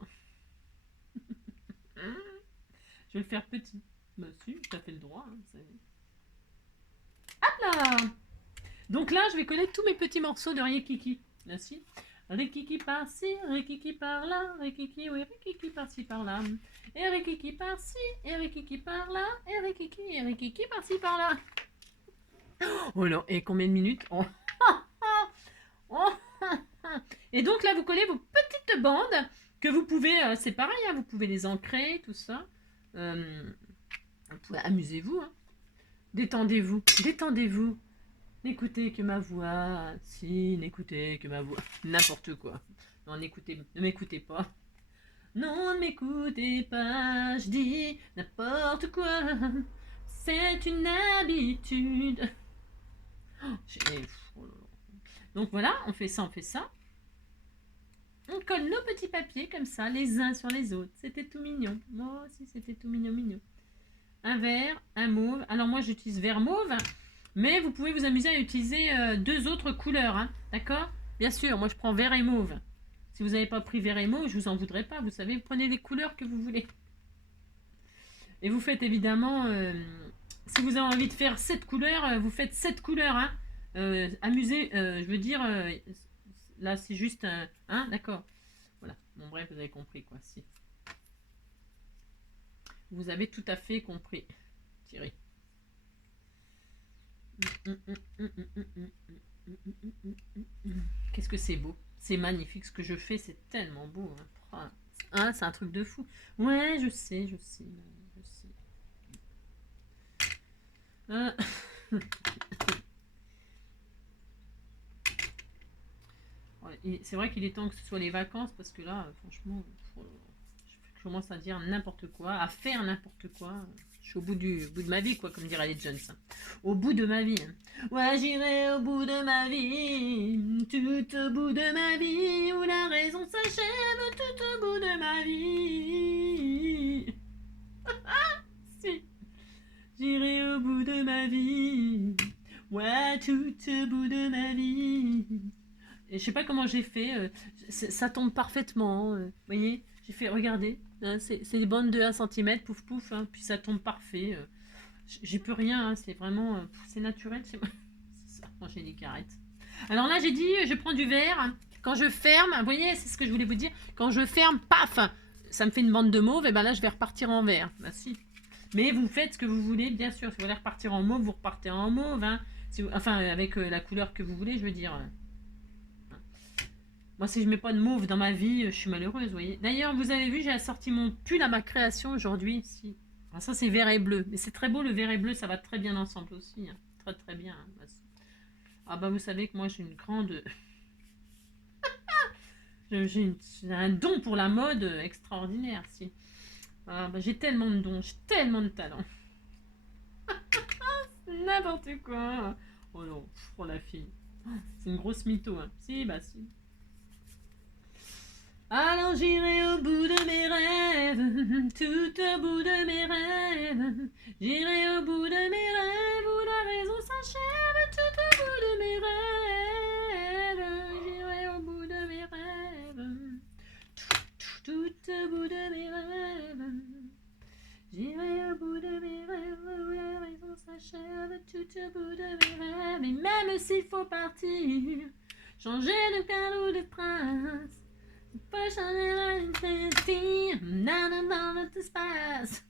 Je vais le faire petit. Bah si, tu as fait le droit. Hein, hop là. Donc là, je vais coller tous mes petits morceaux de Rikiki. Là, si. Rikiki par-ci, Rikiki par-là, Rikiki, oui, Rikiki par-ci par-là. Et Rikiki par-ci, et Rikiki par-là, et Rikiki par-ci par-là. Oh là, et combien de minutes oh. Et donc là, vous collez vos petites bandes que vous pouvez, c'est pareil, hein, vous pouvez les ancrer, tout ça. Amusez-vous, hein. Détendez-vous, détendez-vous. N'écoutez que ma voix. Si, n'écoutez que ma voix. N'importe quoi. Non, ne m'écoutez pas. Non, ne m'écoutez pas, je dis n'importe quoi. C'est une habitude. Oh, donc voilà, on fait ça, on fait ça. On colle nos petits papiers comme ça, les uns sur les autres. C'était tout mignon. Moi aussi, c'était tout mignon, mignon. Un vert, un mauve. Alors moi, j'utilise vert mauve. Mais vous pouvez vous amuser à utiliser 2 autres couleurs. Hein, d'accord? Bien sûr, moi je prends vert et mauve. Si vous n'avez pas pris vert et mauve, je vous en voudrais pas. Vous savez, vous prenez les couleurs que vous voulez. Et vous faites évidemment... si vous avez envie de faire 7 couleurs, vous faites 7 couleurs. Hein. Amusez, je veux dire... là, c'est juste un... Hein, d'accord. Voilà. Bon, bref, vous avez compris, quoi. Si. Vous avez tout à fait compris. Thierry. Qu'est-ce que c'est beau. C'est magnifique. Ce que je fais, c'est tellement beau. Hein. Ah, c'est un truc de fou. Ouais, je sais, je sais. Je sais. C'est vrai qu'il est temps que ce soit les vacances parce que là, franchement, je commence à dire n'importe quoi, à faire n'importe quoi. Je suis au bout de ma vie, quoi, comme dirait les Jones. Au bout de ma vie. Ouais, j'irai au bout de ma vie, tout au bout de ma vie, où la raison s'achève, tout au bout de ma vie. Si, j'irai au bout de ma vie, ouais, tout au bout de ma vie. Et je sais pas comment j'ai fait, ça tombe parfaitement. Vous voyez, j'ai fait, regardez, hein, c'est des bandes de 1 cm, pouf pouf, hein, puis ça tombe parfait. J'ai plus rien, hein, c'est vraiment, c'est naturel, c'est ça, Angélique, arrête. Alors là, j'ai dit, je prends du verre, hein. Quand je ferme, vous voyez, c'est ce que je voulais vous dire, quand je ferme, paf, ça me fait une bande de mauve, et ben là, je vais repartir en vert. Bah si. Mais vous faites ce que vous voulez, bien sûr. Si vous voulez repartir en mauve, vous repartez en mauve, hein. Si vous, enfin, avec la couleur que vous voulez, je veux dire. Moi, si je mets pas de mauve dans ma vie, je suis malheureuse, vous voyez. D'ailleurs, vous avez vu, j'ai assorti mon pull à ma création aujourd'hui. Si. Alors ça, c'est vert et bleu. Mais c'est très beau, le vert et bleu, ça va très bien ensemble aussi. Hein. Très, très bien. Hein. Ah bah, vous savez que moi, j'ai une grande... j'ai un don pour la mode extraordinaire, si. Ah bah, j'ai tellement de dons, j'ai tellement de talent. N'importe quoi. Oh non, pour la fille. C'est une grosse mytho, hein. Si, bah si. Alors j'irai au bout de mes rêves, tout au bout de mes rêves. J'irai au bout de mes rêves, où la raison s'achève, tout au bout de mes rêves. J'irai au bout de mes rêves, tout au bout de mes rêves. J'irai au bout de mes rêves, où la raison s'achève, tout au bout de mes rêves. Et même s'il faut partir, changer de cadre ou de prince, pas changer la vie, dans notre espace.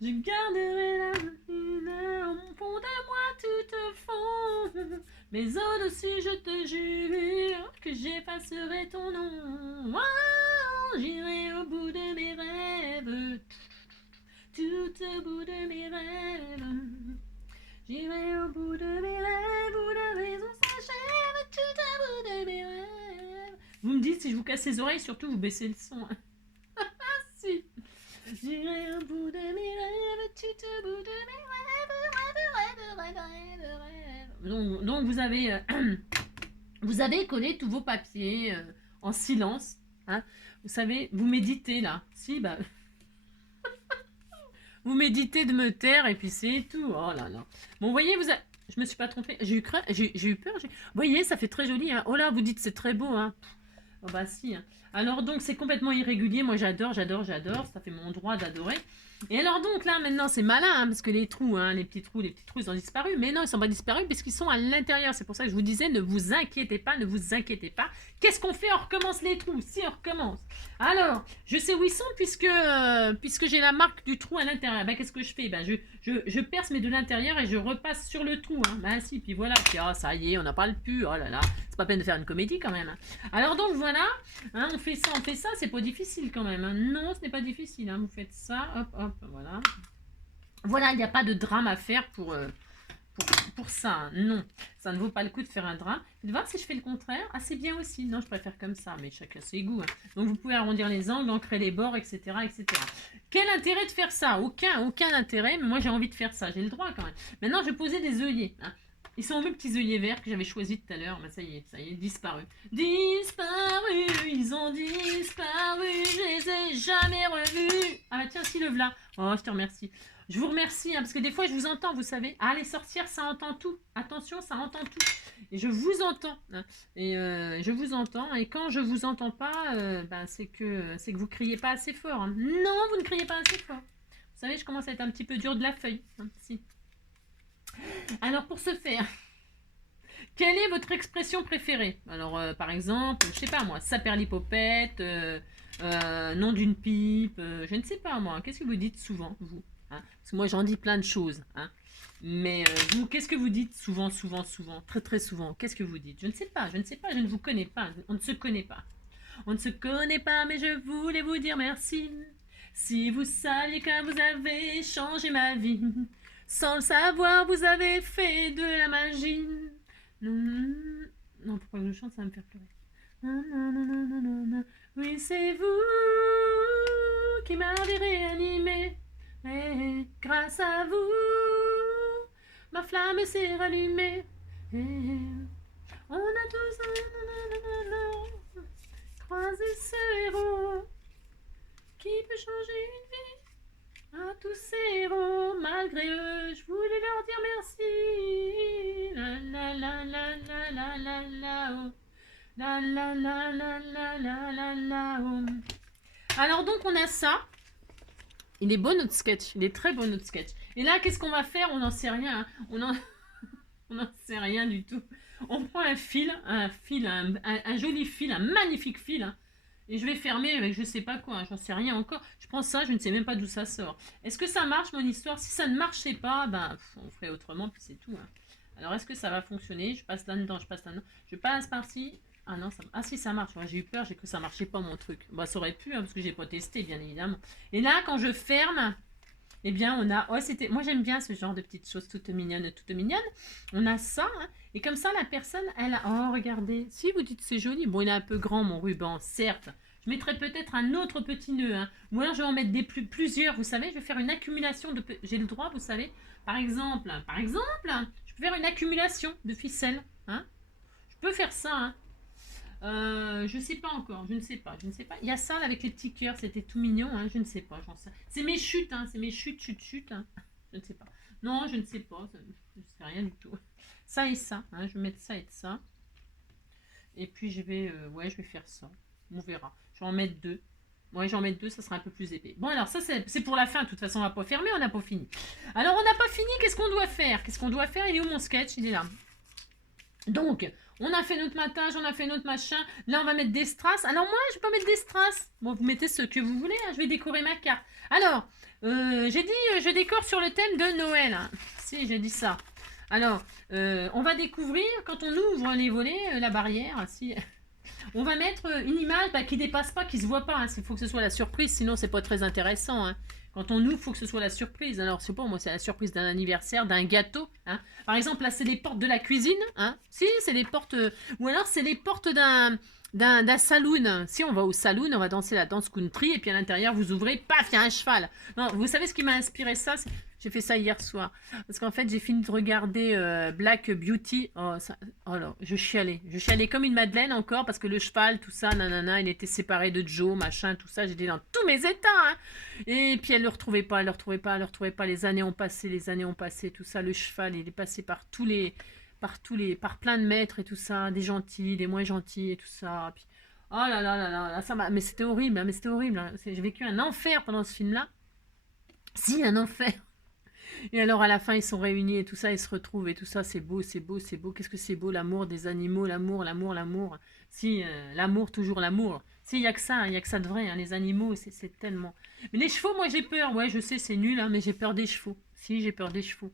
Je garderai la lune au fond de moi tout au fond. Mais au-dessus, je te jure que j'effacerai ton nom. Oh, j'irai au bout de mes rêves, tout au bout de mes rêves. J'irai au bout de mes rêves, où la raison s'achève, tout au bout de mes rêves. Vous me dites si je vous casse les oreilles, surtout vous baissez le son. Si. J'irai au bout de mes rêves, tout au bout de mes rêves. Donc vous avez collé tous vos papiers en silence. Hein. Vous savez, vous méditez là. Si, bah... Vous méditez de me taire et puis c'est tout. Oh là là. Bon, vous voyez, je me suis pas trompée. J'ai eu peur. Vous voyez, ça fait très joli. Hein. Oh là, vous dites c'est très beau. Hein. Oh bah si. Hein. Alors donc, c'est complètement irrégulier. Moi, j'adore. Ça fait mon droit d'adorer. Et alors donc, là, maintenant, c'est malin. Hein, parce que les trous, hein, les petits trous, ils ont disparu. Mais non, ils sont pas disparus puisqu'ils sont à l'intérieur. C'est pour ça que je vous disais, ne vous inquiétez pas. Qu'est-ce qu'on fait? On recommence les trous. Si, on recommence. Alors, je sais où ils sont puisque j'ai la marque du trou à l'intérieur. Ben, qu'est-ce que je fais? Ben, je perce mais de l'intérieur et je repasse sur le trou. Hein. Ben si, puis voilà. Puis, oh, ça y est, on n'a pas le pu. Oh là là, c'est pas peine de faire une comédie quand même. Hein. Alors donc voilà, hein, on fait ça, c'est pas difficile quand même. Hein. Non, ce n'est pas difficile. Hein. Vous faites ça, hop, hop, voilà. Voilà, il n'y a pas de drame à faire pour ça, hein. Non, ça ne vaut pas le coup de faire un drap. Vous voir si je fais le contraire. Ah, c'est bien aussi. Non, je préfère comme ça, mais chacun ses goûts. Hein. Donc, vous pouvez arrondir les angles, ancrer les bords, etc., etc. Quel intérêt de faire ça? Aucun intérêt, mais moi, j'ai envie de faire ça. J'ai le droit quand même. Maintenant, je vais poser des œillets. Hein. Ils sont où mes petits œillets verts que j'avais choisis tout à l'heure? Ben, ça y est, disparu. Disparu, ils ont disparu, je les ai jamais revus. Ah bah tiens, si le v'là. Oh, je te remercie. Je vous remercie, hein, parce que des fois, je vous entends, vous savez. Ah, les sorcières, ça entend tout. Attention, ça entend tout. Et je vous entends. Hein. Et je vous entends. Et quand je vous entends pas, ben, c'est que vous criez pas assez fort. Hein. Non, vous ne criez pas assez fort. Vous savez, je commence à être un petit peu dur de la feuille. Hein, si. Alors, pour ce faire, quelle est votre expression préférée? Alors, par exemple, je sais pas moi, saperlipopette, nom d'une pipe, je ne sais pas moi. Qu'est-ce que vous dites souvent, vous? Hein, parce que moi, j'en dis plein de choses. Hein. Mais vous, qu'est-ce que vous dites souvent, très très souvent? Qu'est-ce que vous dites? Je ne sais pas, je ne vous connais pas. On ne se connaît pas. On ne se connaît pas, mais je voulais vous dire merci. Si vous saviez que vous avez changé ma vie, sans le savoir, vous avez fait de la magie. Non, pourquoi je chante, ça va me faire pleurer. Oui, c'est vous qui m'avez réanimé. Et grâce à vous, ma flamme s'est rallumée. Et on a tous croisé ce héros qui peut changer une vie. À tous ces héros, malgré eux, je voulais leur dire merci. La la la la la la la la oh. La la la la la la la la oh. Alors donc on a ça. Il est beau notre sketch, il est très beau notre sketch. Et là qu'est-ce qu'on va faire? On n'en sait rien. Hein. On n'en sait rien du tout. On prend un fil, un joli fil, un magnifique fil. Hein. Et je vais fermer avec je sais pas quoi, hein, j'en sais rien encore. Je prends ça, je ne sais même pas d'où ça sort. Est-ce que ça marche mon histoire? Si ça ne marchait pas, ben on ferait autrement, puis c'est tout. Hein. Alors est-ce que ça va fonctionner? Je passe là-dedans, je passe là-dedans. Je passe par-ci. Ah non, ah si ça marche, ouais, j'ai eu peur, j'ai cru que ça marchait pas mon truc. Bah ça aurait pu, hein, parce que j'ai pas testé bien évidemment. Et là quand je ferme, eh bien on a, c'était, moi j'aime bien ce genre de petites choses toutes mignonnes. On a ça, hein, et comme ça la personne, elle a, oh regardez, si vous dites c'est joli, bon il est un peu grand mon ruban, certes. Je mettrai peut-être un autre petit nœud, hein. Ou alors je vais en mettre plusieurs, vous savez, je vais faire une accumulation de, j'ai le droit, vous savez, par exemple, je peux faire une accumulation de ficelles, hein. Je peux faire ça, hein. Je sais pas encore, je ne sais pas. Il y a ça là, avec les petits cœurs, c'était tout mignon, hein, je ne sais pas, j'en sais. C'est mes chutes, hein, c'est mes chutes, hein. Je ne sais pas. Non, je ne sais pas, je ne sais rien du tout. Ça et ça, hein, je vais mettre ça et ça. Et puis je vais, ouais, je vais faire ça. On verra. Je vais en mettre deux. Ouais, j'en mets deux, ça sera un peu plus épais. Bon, alors ça, c'est pour la fin. De toute façon, on va pas fermer, on n'a pas fini. Alors, on n'a pas fini, qu'est-ce qu'on doit faire? Il est où mon sketch? Il est là. Donc, on a fait notre matage, on a fait notre machin. Là, on va mettre des strass. Alors, moi, je vais pas mettre des strass. Bon, vous mettez ce que vous voulez. Hein. Je vais décorer ma carte. Alors, j'ai dit, je décore sur le thème de Noël. Hein. Si, j'ai dit ça. Alors, on va découvrir, quand on ouvre les volets, la barrière, si... On va mettre une image qui dépasse pas, qui se voit pas. Il faut que ce soit la surprise, sinon c'est pas très intéressant. Hein. Quand on ouvre, il faut que ce soit la surprise. Alors, c'est pas moi, c'est la surprise d'un anniversaire, d'un gâteau. Hein. Par exemple, là, c'est les portes de la cuisine. Hein. Si, c'est les portes... ou alors, c'est les portes d'un saloon. Si on va au saloon, on va danser la danse country, et puis à l'intérieur, vous ouvrez, paf, il y a un cheval. Non, vous savez ce qui m'a inspiré ça? J'ai fait ça hier soir. Parce qu'en fait, j'ai fini de regarder Black Beauty. Oh, là, je chialais. Je chialais comme une madeleine encore, parce que le cheval, tout ça, nanana, il était séparé de Joe, machin, tout ça. J'étais dans tous mes états. Hein. Et puis, elle ne le retrouvait pas. Les années ont passé, tout ça. Le cheval, il est passé par par plein de maîtres et tout ça. Des gentils, des moins gentils et tout ça. Puis, oh là là là là, ça m'a... Mais c'était horrible, hein, Hein. J'ai vécu un enfer pendant ce film-là. Si, un enfer. Et alors à la fin ils sont réunis et tout ça, ils se retrouvent et tout ça, c'est beau. Qu'est-ce que c'est beau, l'amour des animaux, l'amour. Si, l'amour, toujours l'amour. Si, il n'y a que ça, il n'y a que ça de vrai, hein, les animaux, c'est tellement... Mais les chevaux, moi j'ai peur, ouais je sais c'est nul, hein, mais j'ai peur des chevaux. Si, j'ai peur des chevaux.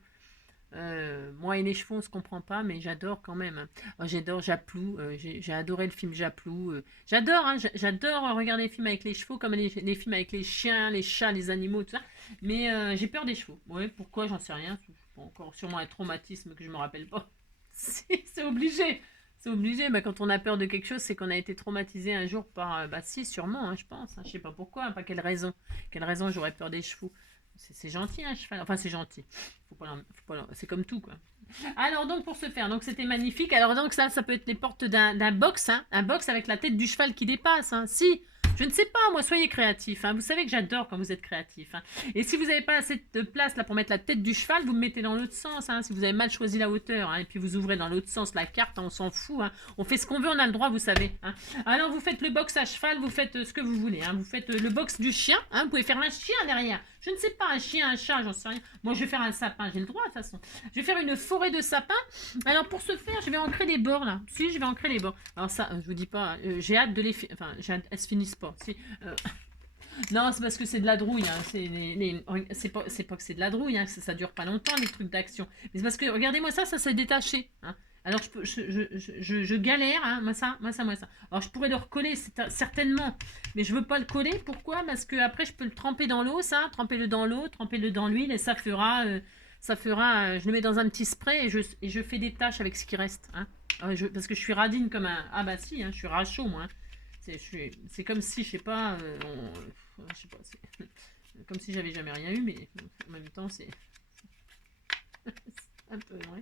Moi et les chevaux, on se comprend pas, mais j'adore quand même. Oh, j'adore Japlou, j'ai adoré le film Japlou. J'adore, hein, j'adore regarder les films avec les chevaux, comme les films avec les chiens, les chats, les animaux, tout ça. Mais j'ai peur des chevaux. Ouais, pourquoi, j'en sais rien. Bon, encore sûrement un traumatisme que je me rappelle pas. C'est obligé. C'est obligé. Bah, quand on a peur de quelque chose, c'est qu'on a été traumatisé un jour par... bah si, sûrement, hein, je pense. Hein, je sais pas pourquoi, hein, pas quelle raison. Quelle raison j'aurais peur des chevaux. C'est gentil un cheval. Enfin, c'est gentil. C'est comme tout, quoi. Alors, donc, pour ce faire, donc c'était magnifique. Alors, donc, ça peut être les portes d'un box, hein. Un box avec la tête du cheval qui dépasse, hein. Si, je ne sais pas, moi, soyez créatifs. Hein. Vous savez que j'adore quand vous êtes créatifs. Hein. Et si vous n'avez pas assez de place là pour mettre la tête du cheval, vous me mettez dans l'autre sens. Hein, si vous avez mal choisi la hauteur, hein, et puis vous ouvrez dans l'autre sens la carte, hein, on s'en fout. Hein. On fait ce qu'on veut, on a le droit, vous savez. Hein. Alors vous faites le box à cheval, vous faites ce que vous voulez. Hein. Vous faites le box du chien. Hein. Vous pouvez faire un chien derrière. Je ne sais pas, un chien, un chat, j'en sais rien. Moi, je vais faire un sapin, j'ai le droit de toute façon. Je vais faire une forêt de sapins. Alors pour ce faire, je vais ancrer des bords là. Si, je vais ancrer les bords. Alors ça, je vous dis pas, j'ai hâte de les... Enfin, elles se finissent pas. Si, non, c'est parce que c'est de la drouille. Hein. C'est pas que c'est de la drouille. Hein. Ça dure pas longtemps, les trucs d'action. Mais c'est parce que, regardez-moi ça s'est détaché. Hein. Alors, je galère. Hein. Moi, ça. Alors, je pourrais le recoller, certainement. Mais je veux pas le coller. Pourquoi? Parce que après je peux le tremper dans l'eau, ça. Tremper-le dans l'eau, tremper-le dans l'huile. Et ça fera... je le mets dans un petit spray et je fais des tâches avec ce qui reste. Hein. Parce que je suis radine comme un... Ah bah si, hein, je suis rachot, moi. Hein. C'est comme si, je sais pas, je sais pas, c'est comme si j'avais jamais rien eu, mais en même temps, c'est un peu vrai.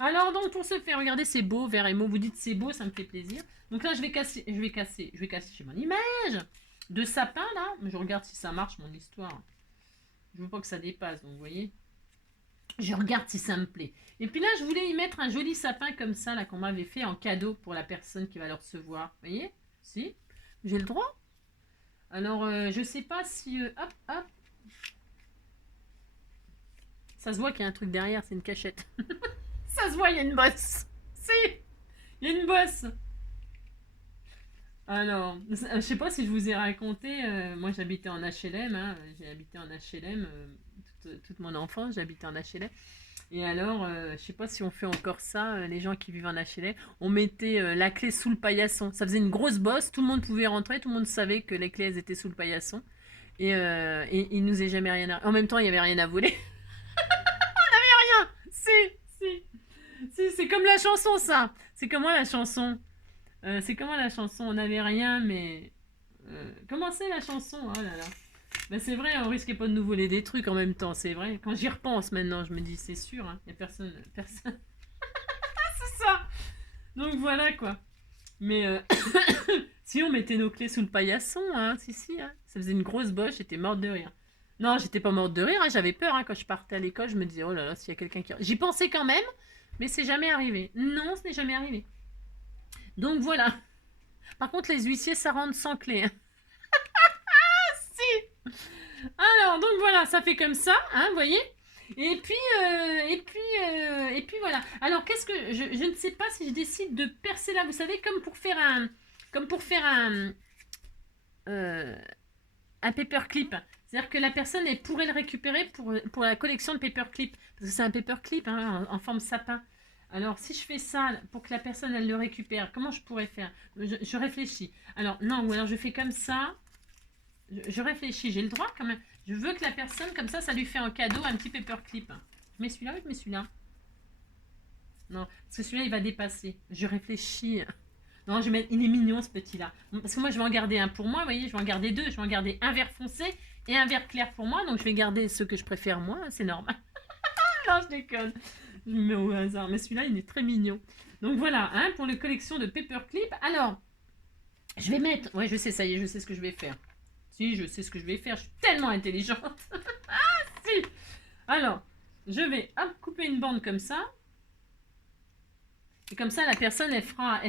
Alors donc pour ce faire, regardez, c'est beau, vert et mauve. Vous dites c'est beau, ça me fait plaisir. Donc là, je vais casser chez mon image de sapin là. Je regarde si ça marche mon histoire. Je veux pas que ça dépasse, donc vous voyez. Je regarde si ça me plaît. Et puis là, je voulais y mettre un joli sapin comme ça là qu'on m'avait fait en cadeau pour la personne qui va le recevoir. Vous voyez? Si, j'ai le droit. Alors je sais pas si hop hop. Ça se voit qu'il y a un truc derrière, c'est une cachette. Ça se voit, il y a une bosse. Si, il y a une bosse. Alors, je sais pas si je vous ai raconté, moi j'habitais en HLM, hein, j'ai habité en HLM toute mon enfance, j'habitais en HLM. Et alors, je sais pas si on fait encore ça, les gens qui vivent en HLM, on mettait la clé sous le paillasson. Ça faisait une grosse bosse, tout le monde pouvait rentrer, tout le monde savait que les clés elles étaient sous le paillasson. Et il nous est jamais rien à... En même temps, il y avait rien à voler. Rien. Si, c'est comme la chanson ça. C'est comment la chanson? C'est comment la chanson? On n'avait rien, mais... comment c'est la chanson? Oh là là. Ben c'est vrai, on risquait pas de nous voler des trucs en même temps, c'est vrai. Quand j'y repense maintenant, je me dis, c'est sûr, hein, y a personne... Personne... c'est ça. Donc voilà, quoi. Mais si on mettait nos clés sous le paillasson, hein, si, hein. Ça faisait une grosse bosse, j'étais morte de rire. Non, j'étais pas morte de rire, hein, j'avais peur, hein, quand je partais à l'école, je me disais, oh là là, s'il y a quelqu'un qui... J'y pensais quand même, mais c'est jamais arrivé. Non, ce n'est jamais arrivé. Donc voilà. Par contre, les huissiers, ça rentre sans clé. Hein. Si. Alors, donc voilà, ça fait comme ça, hein, vous voyez. Et puis voilà. Alors, qu'est-ce que je ne sais pas si je décide de percer là, vous savez, comme pour faire un paperclip. C'est-à-dire que la personne elle pourrait le récupérer pour la collection de paperclip, parce que c'est un paperclip hein, en forme sapin. Alors, si je fais ça pour que la personne elle le récupère, comment je pourrais faire? Je réfléchis. Alors, non, ou alors je fais comme ça. Je réfléchis, j'ai le droit quand même. Je veux que la personne, comme ça lui fait en cadeau un petit paperclip. Je mets celui-là ou je mets celui-là? Non, parce que celui-là, il va dépasser. Je réfléchis. Non, je vais mettre... il est mignon ce petit-là. Parce que moi, je vais en garder un pour moi, vous voyez, je vais en garder deux. Je vais en garder un vert foncé et un vert clair pour moi. Donc, je vais garder ceux que je préfère moi, c'est normal. Non, je déconne. Je me mets au hasard. Mais celui-là, il est très mignon. Donc, voilà, hein, pour les collections de paperclip. Alors, je vais mettre... Ouais, je sais, ça y est, je sais ce que je vais faire. Si, je sais ce que je vais faire. Je suis tellement intelligente. Si. Alors, je vais hop, couper une bande comme ça. Et comme ça, la personne, elle fera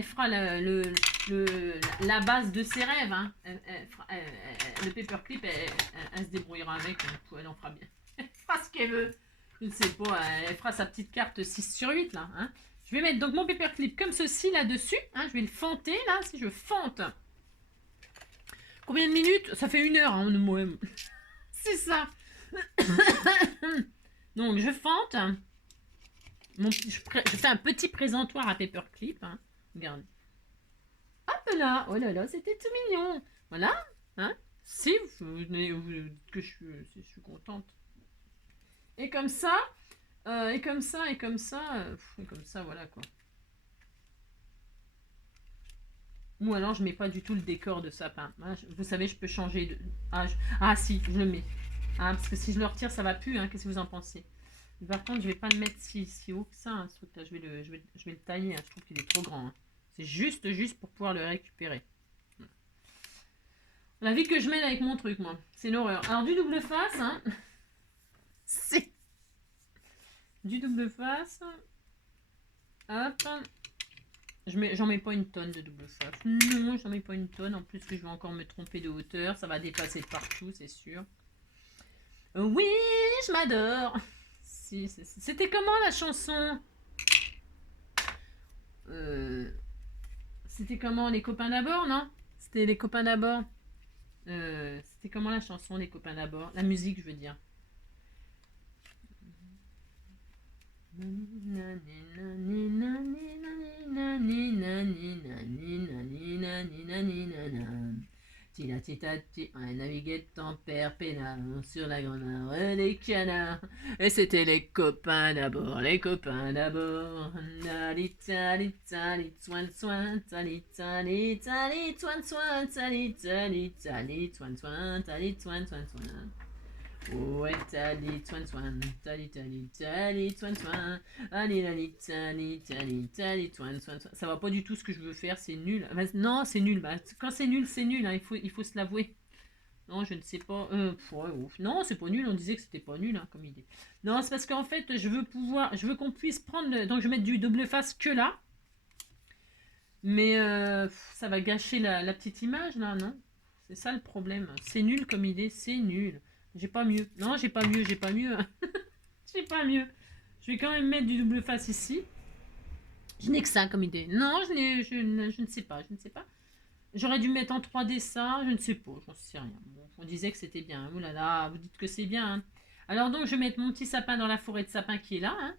la base de ses rêves. Hein. Le paperclip, elle se débrouillera avec. Elle en fera bien. Elle fera ce qu'elle veut. Je ne sais pas, elle fera sa petite carte 6 sur 8 là. Hein. Je vais mettre donc mon paperclip comme ceci là-dessus. Hein. Je vais le fenter là. Si je fente. Combien de minutes? Ça fait 1 heure. Hein, c'est ça. Donc je fente. Je fais un petit présentoir à paperclip. Hein. Regardez. Hop là. Oh là là, c'était tout mignon. Voilà. Hein. Si vous dites que je suis contente. Et comme ça, et comme ça, voilà quoi. Ou alors je mets pas du tout le décor de sapin. Vous savez, je peux changer de... Ah si, je le mets. Ah, parce que si je le retire, ça va plus. Hein. Qu'est-ce que vous en pensez? Par contre, je vais pas le mettre si haut que ça. Hein, ce truc-là. Je vais le tailler. Hein. Je trouve qu'il est trop grand. Hein. C'est juste pour pouvoir le récupérer. La vie que je mène avec mon truc, moi. C'est l'horreur. Alors, du double face. Hein. C'est... Du double face. Hop. J'en mets pas une tonne de double face. Non, j'en mets pas une tonne. En plus que je vais encore me tromper de hauteur. Ça va dépasser partout, c'est sûr. Oui, je m'adore. Si, c'était comment la chanson? C'était comment les copains d'abord, non? C'était les copains d'abord. C'était comment la chanson les copains d'abord? La musique, je veux dire. tati, on naviguait en père pénal sur la grande mare des canards. Et c'était les copains d'abord, les copains d'abord. Tali, tali, tali, soin, soin, tali, tali, tali, soin, soin, tali, tali, tali, soin, soin, tali, soin, soin, soin. Ouais, tali, soin, soin, tali, tali, tali, soin, soin, ali, ali, tali, tali, tali, soin, soin, soin. Ça va pas du tout ce que je veux faire, c'est nul. Bah, non, c'est nul. Bah, quand c'est nul, hein, il faut se l'avouer. Non, je ne sais pas. Ouais, ouf. Non, c'est pas nul. On disait que c'était pas nul hein, comme idée. Non, c'est parce qu'en fait, je veux qu'on puisse prendre. Donc, je vais mettre du double face que là. Mais ça va gâcher la petite image là, non? C'est ça le problème. C'est nul comme idée, c'est nul. J'ai pas mieux. Non, j'ai pas mieux, j'ai pas mieux. J'ai pas mieux. Je vais quand même mettre du double face ici. Je n'ai que ça comme idée. Non, je ne sais pas, je ne sais pas. J'aurais dû mettre en 3D ça, je ne sais pas, j'en sais rien. Bon, on disait que c'était bien. Oh là là, vous dites que c'est bien. Hein. Alors donc, je vais mettre mon petit sapin dans la forêt de sapins qui est là. Hein.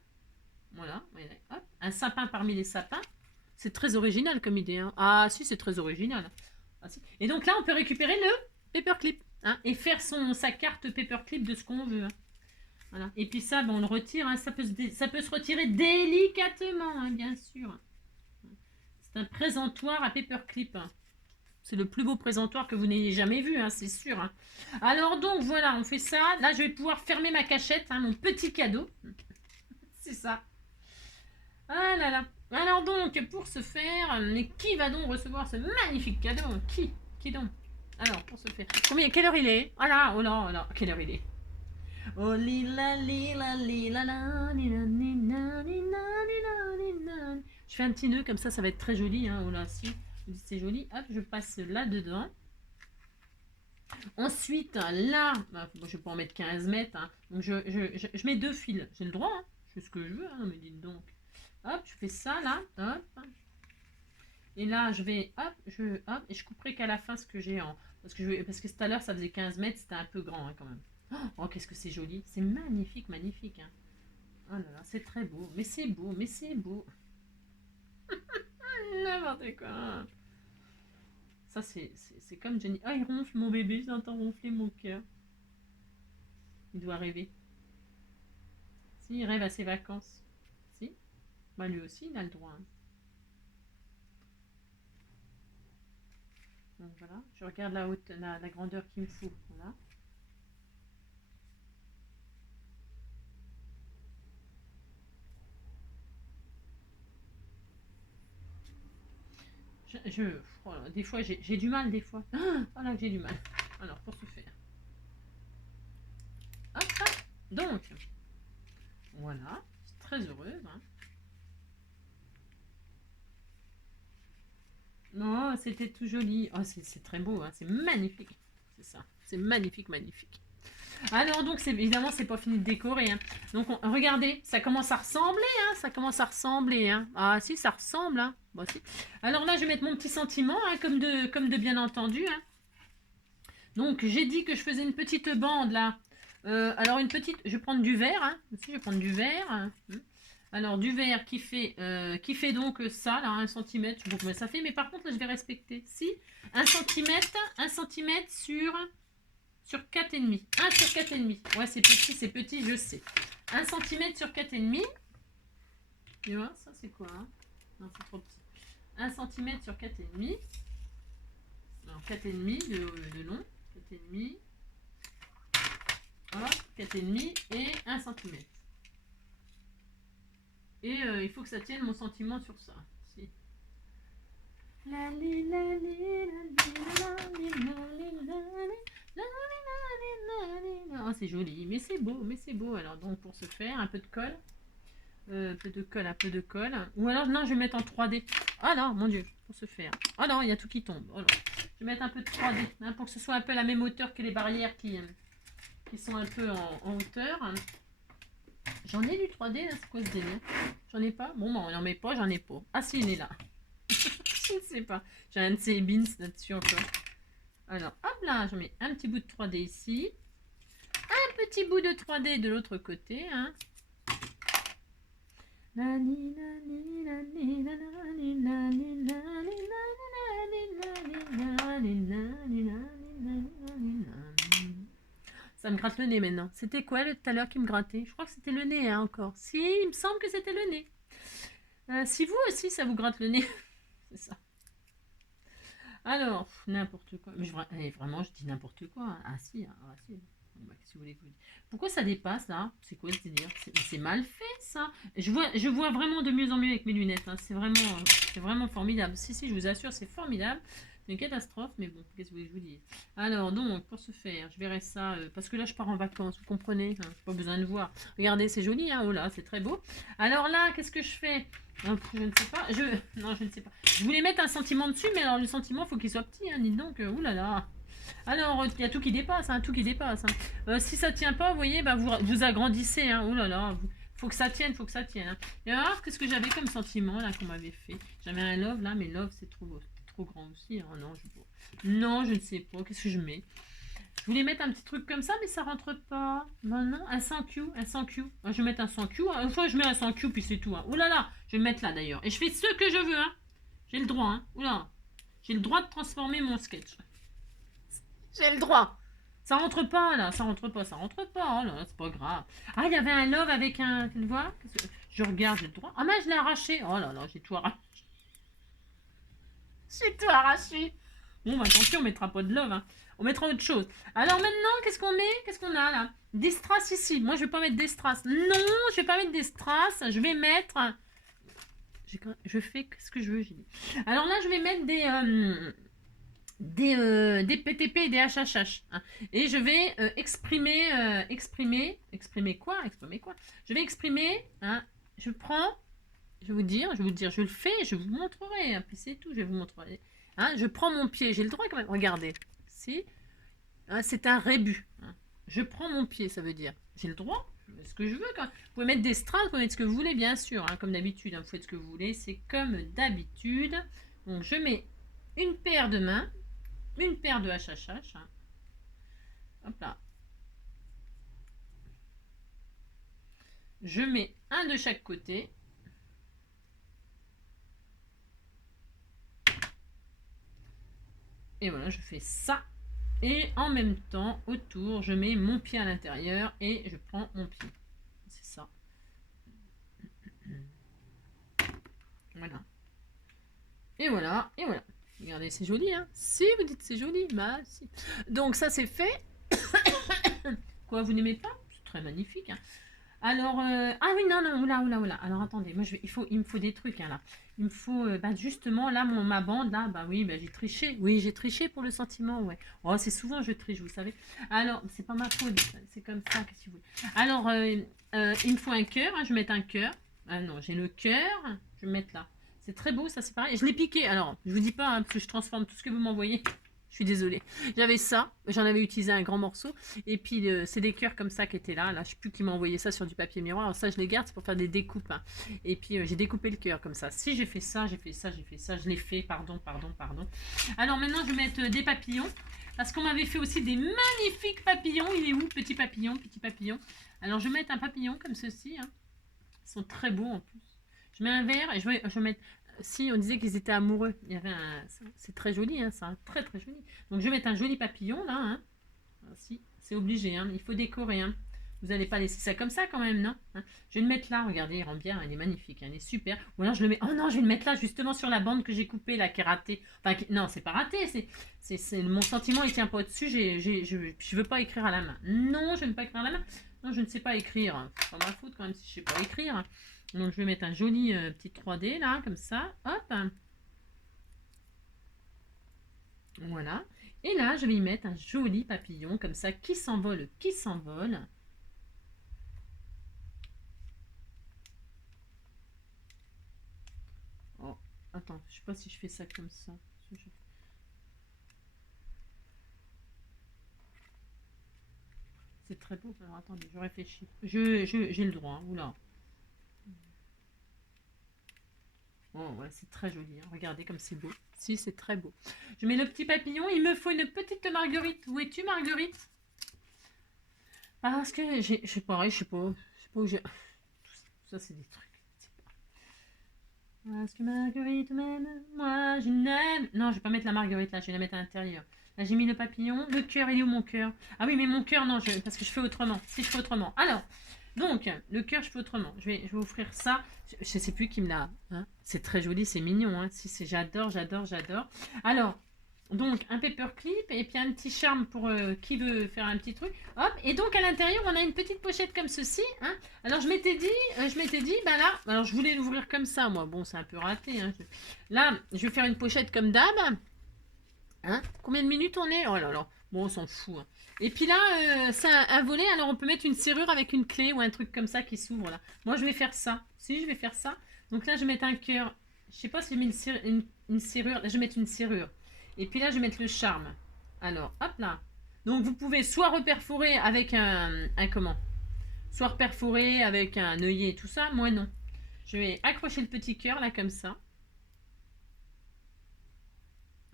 Voilà, hop. Un sapin parmi les sapins. C'est très original comme idée. Hein. Ah si, c'est très original. Ah, si. Et donc là, on peut récupérer le paperclip. Hein, et faire sa carte paperclip de ce qu'on veut. Hein. Voilà. Et puis ça, ben, on le retire. Hein. Ça peut se retirer délicatement, hein, bien sûr. C'est un présentoir à paperclip. Hein. C'est le plus beau présentoir que vous n'ayez jamais vu, hein, c'est sûr. Hein. Alors donc, voilà, on fait ça. Là, je vais pouvoir fermer ma cachette, hein, mon petit cadeau. C'est ça. Ah là là. Alors donc, pour ce faire, mais qui va donc recevoir ce magnifique cadeau? Qui donc? Alors, pour ce faire. Quelle heure il est? Oh là, oh là, oh là. Quelle heure il est? Oh lila lila lila la lila lila lila lila. Je fais un petit nœud comme ça va être très joli. Hein. Oh là, si. C'est joli. Hop, je passe là-dedans. Ensuite, là, je vais pas en mettre 15 mètres. Hein. Donc, je mets 2 fils. J'ai le droit. Hein. Je fais ce que je veux. Hein, mais dites donc. Hop, je fais ça là. Hop. Et là, je vais. Hop, et je couperai qu'à la fin ce que j'ai en. Parce que tout à l'heure, ça faisait 15 mètres. C'était un peu grand hein, quand même. Oh, qu'est-ce que c'est joli. C'est magnifique, magnifique. Hein. Oh là là, c'est très beau. Mais c'est beau, mais c'est beau. N'importe quoi. Ça, c'est comme Jenny. Ah, il ronfle, mon bébé. J'entends ronfler mon cœur. Il doit rêver. Si, il rêve à ses vacances. Si. Bah, lui aussi, il a le droit. Hein. Donc, voilà. Je regarde la grandeur qu'il me faut. Voilà. Des fois, j'ai du mal, des fois. Voilà que j'ai du mal. Alors, pour ce faire. Hop, hop. Donc, voilà. Je suis très heureuse. Hein. Non, c'était tout joli. Oh, c'est très beau. Hein. C'est magnifique. C'est ça. C'est magnifique, magnifique. Alors, donc, évidemment, c'est pas fini de décorer. Hein. Donc, regardez, ça commence à ressembler. Hein. Ça commence à ressembler. Hein. Ah, si, ça ressemble. Hein. Bon, si. Alors là, je vais mettre mon petit sentiment, hein, comme de bien entendu. Hein. Donc, j'ai dit que je faisais une petite bande, là. Alors, je vais prendre du vert. Hein. Aussi, je vais prendre du vert. Hein. Alors, du vert qui fait donc ça, là, 1 cm. Je sais pas combien ça fait, mais par contre, là, je vais respecter. Si, 1 cm sur 4,5. 1 sur 4,5. Ouais, c'est petit, je sais. 1 cm sur 4,5. Tu vois, ça, c'est quoi hein? Non, c'est trop petit. 1 cm sur 4,5. Alors, 4,5 de long. 4,5. Hop, 4,5 et 1 cm. Et il faut que ça tienne mon sentiment sur ça. Si. Oh, c'est joli, mais c'est beau. Alors, donc, pour ce faire, un peu de colle. Un peu de colle. Ou alors, non, je vais mettre en 3D. Ah non, mon Dieu, pour ce faire. Ah non, il y a tout qui tombe. Oh, je vais mettre un peu de 3D, hein, pour que ce soit un peu la même hauteur que les barrières qui sont un peu en hauteur. J'en ai du 3D, là, c'est quoi ce délire? J'en ai pas? Bon, on n'en met pas, j'en ai pas. Ah si, il est là. Je ne sais pas. J'ai un de ces bins là-dessus encore. Alors, hop là, je mets un petit bout de 3D ici. Un petit bout de 3D de l'autre côté. Hein. Ça me gratte le nez maintenant. C'était quoi tout à l'heure qui me grattait? Je crois que c'était le nez hein, encore. Si, il me semble que c'était le nez. Si vous aussi, ça vous gratte le nez. C'est ça. Alors, n'importe quoi. Mais vraiment, je dis n'importe quoi. Hein. Ah si, ah, si. Bon, bah, si vous voulez que je vous dise. Pourquoi ça dépasse là? C'est quoi ce délire? C'est mal fait ça. Je vois vraiment de mieux en mieux avec mes lunettes. Hein. C'est vraiment formidable. Si, si, je vous assure, c'est formidable. C'est une catastrophe, mais bon, qu'est-ce que vous voulez que je vous dise? Alors, donc, pour ce faire, je verrai ça. Parce que là, je pars en vacances, vous comprenez? Hein, pas besoin de voir. Regardez, c'est joli, hein? Oh là, c'est très beau. Alors là, qu'est-ce que je fais? Je ne sais pas. Non, je ne sais pas. Je voulais mettre un sentiment dessus, mais alors le sentiment, faut qu'il soit petit. Hein, dites donc, oulala. Alors, il y a tout qui dépasse, hein, tout qui dépasse. Hein. Si ça tient pas, vous voyez, bah, vous agrandissez. Hein, oulala. Faut que ça tienne, faut que ça tienne. Hein. Et alors, qu'est-ce que j'avais comme sentiment là qu'on m'avait fait? J'avais un love là, mais love c'est trop grand aussi. Hein. Non, je ne sais pas. Qu'est-ce que je mets? Je voulais mettre un petit truc comme ça, mais ça rentre pas. Non, non, un 100Q, un 100Q. Je vais mettre un 100Q. Une fois, je mets un 100Q, puis c'est tout. Hein. Ouh là là, je vais le mettre là d'ailleurs. Et je fais ce que je veux. Hein. J'ai le droit. Hein. Oula. J'ai le droit de transformer mon sketch. J'ai le droit. Ça rentre pas là, ça rentre pas. Oh là, c'est pas grave. Ah, il y avait un love avec un. Tu le vois? Je regarde, j'ai le droit. Ah, mais je l'ai arraché. Oh là là, j'ai tout arraché. J'ai tout arraché. Bon, bah tant pis, on mettra pas de love. Hein. On mettra autre chose. Alors maintenant, qu'est-ce qu'on met? Qu'est-ce qu'on a là? Des strass ici. Moi, je vais pas mettre des strass. Non, je vais pas mettre des strass. Je vais mettre. Je fais ce que je veux, j'ai dit. Alors là, je vais mettre des PTP et des HHH. Hein. Et je vais exprimer quoi? Je vais exprimer. Hein, je prends. Je vais vous dire, je le fais, je vous montrerai. Hein, puis c'est tout, je vais vous montrer. Hein, je prends mon pied, j'ai le droit quand même. Regardez. Si. Hein, c'est un rébut. Hein. Je prends mon pied, ça veut dire. J'ai le droit, je fais ce que je veux. Quand même. Vous pouvez mettre des strass, vous pouvez mettre ce que vous voulez, bien sûr. Hein, comme d'habitude, hein, vous faites ce que vous voulez. C'est comme d'habitude. Donc je mets une paire de mains, une paire de HHH. Hein. Hop là. Je mets un de chaque côté. Et voilà, je fais ça. Et en même temps, autour, je mets mon pied à l'intérieur et je prends mon pied. C'est ça. Voilà. Et voilà, et voilà. Regardez, c'est joli, hein? Si, vous dites c'est joli, bah si. Donc ça, c'est fait. Quoi, vous n'aimez pas? C'est très magnifique, hein. Alors, ah oui, non, non, oula. Alors, attendez, moi, il me faut des trucs, hein, là. Il me faut, justement, là, ma bande, là, bah oui, j'ai triché. Oui, j'ai triché pour le sentiment, ouais. Oh, c'est souvent, je triche, vous savez. Alors, c'est pas ma faute, c'est comme ça, que si vous voulez. Alors, il me faut un cœur, hein, je vais mettre un cœur. Ah non, j'ai le cœur, je vais mettre là. C'est très beau, ça, c'est pareil. Je l'ai piqué, alors, je vous dis pas, hein, parce que je transforme tout ce que vous m'envoyez. Je suis désolée. J'avais ça, j'en avais utilisé un grand morceau. Et puis, c'est des cœurs comme ça qui étaient là. Là, je sais plus qui m'a envoyé ça sur du papier miroir. Alors ça, je les garde, c'est pour faire des découpes. Hein. Et puis, j'ai découpé le cœur comme ça. Si j'ai fait ça, je l'ai fait. Pardon. Alors maintenant, je vais mettre des papillons. Parce qu'on m'avait fait aussi des magnifiques papillons. Il est où, petit papillon? Alors, je vais mettre un papillon comme ceci. Hein. Ils sont très beaux en plus. Je mets un verre et je vais mettre... Si, on disait qu'ils étaient amoureux. Il y avait c'est très joli, hein, ça. Très, très joli. Donc, je vais mettre un joli papillon, là. Hein. Si, c'est obligé. Hein. Il faut décorer. Hein. Vous n'allez pas laisser ça comme ça, quand même, non hein. Je vais le mettre là. Regardez, il rend bien. Il est magnifique. Hein. Il est super. Ou alors, je le mets... Oh non, je vais le mettre là, justement, sur la bande que j'ai coupée, là, qui est ratée. Enfin, non, c'est pas raté. Mon sentiment, il tient pas au-dessus. Je veux pas écrire à la main. Non, je ne veux pas écrire à la main. Non, je ne sais pas écrire. C'est pas ma faute, quand même, si je sais pas écrire. Donc, je vais mettre un joli petit 3D, là, comme ça. Hop. Voilà. Et là, je vais y mettre un joli papillon, comme ça, qui s'envole. Oh, attends, je sais pas si je fais ça comme ça. C'est très beau. Alors, attendez, je réfléchis. J'ai le droit. Hein. Oula. Oh, ouais, c'est très joli. Hein. Regardez comme c'est beau. Si, c'est très beau. Je mets le petit papillon. Il me faut une petite marguerite. Où es-tu, Marguerite? Parce que je sais pas où j'ai... Tout ça, c'est des trucs. Parce que Marguerite m'aime, moi je n'aime. Non, je vais pas mettre la marguerite là, je vais la mettre à l'intérieur. Là, j'ai mis le papillon. Le cœur, il est où mon cœur? Ah oui, mais mon cœur, non, parce que je fais autrement. Si je fais autrement. Alors, donc, le cœur, je fais autrement. Je vais offrir ça. Je sais plus qui me l'a. Hein. C'est très joli, c'est mignon. Hein. Si, j'adore, j'adore, j'adore. Alors, donc, un paperclip et puis un petit charme pour qui veut faire un petit truc. Hop, et donc à l'intérieur, on a une petite pochette comme ceci. Hein. Alors, je m'étais dit, bah là, alors je voulais l'ouvrir comme ça, moi. Bon, c'est un peu raté. Hein. Là, je vais faire une pochette comme d'hab. Hein. Combien de minutes on est? Oh là là. Bon, on s'en fout. Hein. Et puis là, c'est un volet, alors on peut mettre une serrure avec une clé ou un truc comme ça qui s'ouvre là. Moi, je vais faire ça. Si, je vais faire ça. Donc là, je vais mettre un cœur. Je sais pas si j'ai mis une serrure. Là, je vais mettre une serrure. Et puis là, je vais mettre le charme. Alors, hop là. Donc, vous pouvez soit reperforer avec un comment? Soit reperforer avec un œillet et tout ça. Moi, non. Je vais accrocher le petit cœur là, comme ça.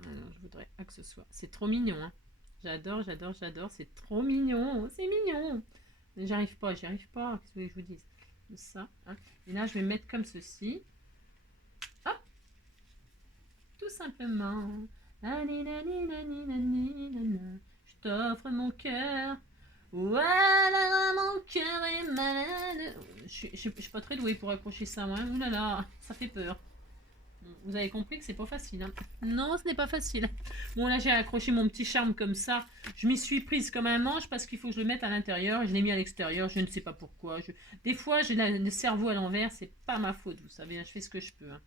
Alors, je voudrais pas que ce soit. C'est trop mignon, hein. J'adore, j'adore, j'adore. C'est trop mignon. C'est mignon. Mais j'arrive pas, j'y arrive pas. Qu'est-ce que je vous dis? Ça. Hein. Et là, je vais mettre comme ceci. Hop. Tout simplement. Je t'offre mon cœur. Voilà, mon cœur est malade. Je suis pas très douée pour accrocher ça, moi. Ouh là là, ça fait peur. Vous avez compris que c'est pas facile. Hein. Non, ce n'est pas facile. Bon, là, j'ai accroché mon petit charme comme ça. Je m'y suis prise comme un manche parce qu'il faut que je le mette à l'intérieur. Je l'ai mis à l'extérieur. Je ne sais pas pourquoi. Des fois, j'ai le cerveau à l'envers. C'est pas ma faute, vous savez. Je fais ce que je peux. Hein.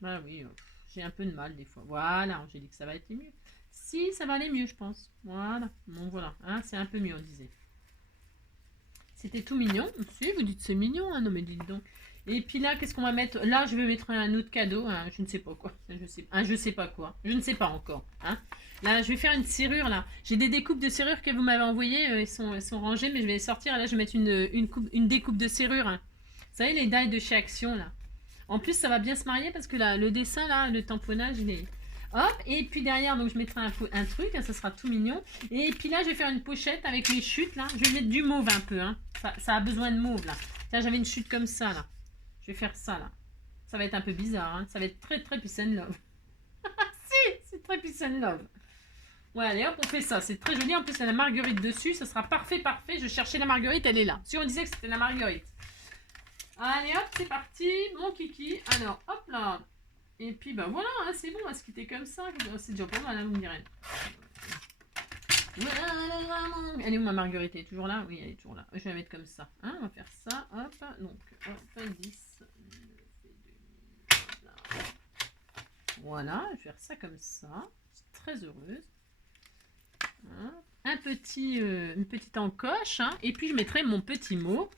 Bah oui, j'ai un peu de mal des fois. Voilà, j'ai dit que ça va être mieux. Si, ça va aller mieux, je pense. Voilà. Bon, voilà. Hein, c'est un peu mieux, on disait. C'était tout mignon. Si, vous dites c'est mignon. Hein, non, mais dites donc. Et puis là, qu'est-ce qu'on va mettre? Là, je vais mettre un autre cadeau. Hein, je ne sais pas quoi. Je sais pas quoi. Je ne sais pas encore. Hein. Là, je vais faire une serrure. Là, j'ai des découpes de serrures que vous m'avez envoyées. Elles sont rangées, mais je vais les sortir. Là, je vais mettre une découpe de serrure. Hein. Vous savez, les die de chez Action, là. En plus, ça va bien se marier parce que là, le dessin, là, le tamponnage, il est... Hop, et puis derrière, donc je mettrai un truc, hein, ça sera tout mignon. Et puis là, je vais faire une pochette avec les chutes, là. Je vais mettre du mauve un peu, hein. Ça a besoin de mauve, là. Tiens, j'avais une chute comme ça, là. Je vais faire ça, là. Ça va être un peu bizarre, hein. Ça va être très, très peace and love. Si, c'est très peace and love. Ouais, allez, hop, on fait ça. C'est très joli. En plus, il y a la marguerite dessus. Ça sera parfait, parfait. Je cherchais la marguerite, elle est là. Si on disait que c'était la marguerite. Allez, hop, c'est parti. Mon kiki. Alors, hop là. Et puis, bah voilà, hein, c'est bon, on va se quitter comme ça. C'est déjà pas mal, hein, vous me direz. Elle est où ma marguerite? Elle est toujours là? Oui, elle est toujours là. Je vais la mettre comme ça. Hein, on va faire ça. Hop, donc, hop, 10. Voilà, je vais faire ça comme ça. Je suis très heureuse. Hein. Une petite encoche. Hein, et puis, je mettrai mon petit mot.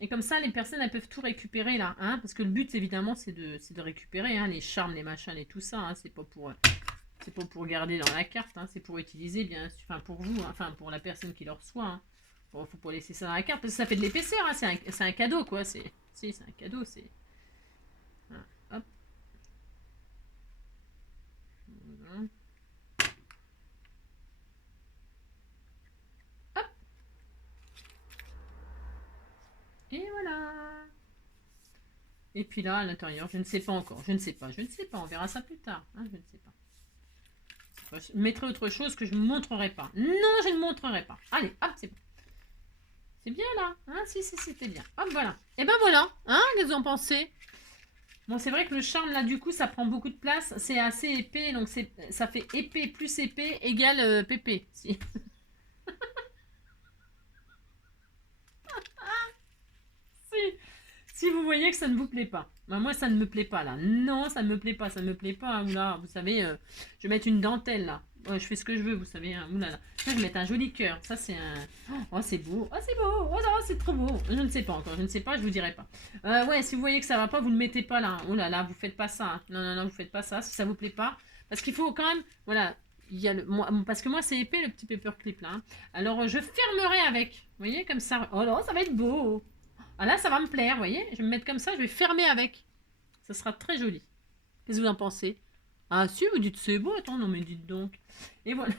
Et comme ça, les personnes, elles peuvent tout récupérer là. Hein, parce que le but, évidemment, c'est de récupérer hein, les charmes, les machins et tout ça. Hein, c'est pas pour garder dans la carte. Hein, c'est pour utiliser, bien sûr. Enfin, pour vous. Hein, enfin, pour la personne qui le reçoit. Hein. Bon, faut pas laisser ça dans la carte. Parce que ça fait de l'épaisseur. Hein, c'est un cadeau, quoi. C'est un cadeau. C'est... Hein, hop. Voilà. Hop. Et voilà. Et puis là, à l'intérieur, je ne sais pas encore. Je ne sais pas. On verra ça plus tard. Hein, je ne sais pas. Je mettrai autre chose que je ne montrerai pas. Non, je ne montrerai pas. Allez, hop, c'est bon. C'est bien là. Hein, si, c'était bien. Hop, voilà. Et ben voilà. Hein, qu'est-ce que vous en pensez? Bon, c'est vrai que le charme, là, du coup, ça prend beaucoup de place. C'est assez épais. Donc, ça fait épais plus épais égale pépé. Si. Si vous voyez que ça ne vous plaît pas. Ben, moi, ça ne me plaît pas, là. Non, ça ne me plaît pas. Ça ne me plaît pas. Oula, vous savez, je vais mettre une dentelle, là. Ouais, je fais ce que je veux, vous savez. Hein. Oula, là. Je vais mettre un joli cœur. Ça, c'est un... Oh, c'est beau. Oh, c'est beau. Oh, non, c'est trop beau. Je ne sais pas encore. Je ne sais pas, je vous dirai pas. Ouais, si vous voyez que ça va pas, vous ne le mettez pas, là. Oh là là, vous faites pas ça. Hein. Non, vous faites pas ça. Si ça vous plaît pas. Parce qu'il faut quand même... Voilà. Il y a parce que moi, c'est épais, le petit paperclip, là. Hein. Alors, je fermerai avec. Vous voyez, comme ça. Oh non, ça va être beau. Ah là, ça va me plaire, vous voyez. Je vais me mettre comme ça, je vais fermer avec. Ça sera très joli. Qu'est-ce que vous en pensez? Ah si, vous dites c'est beau. Attends, non mais dites donc. Et voilà.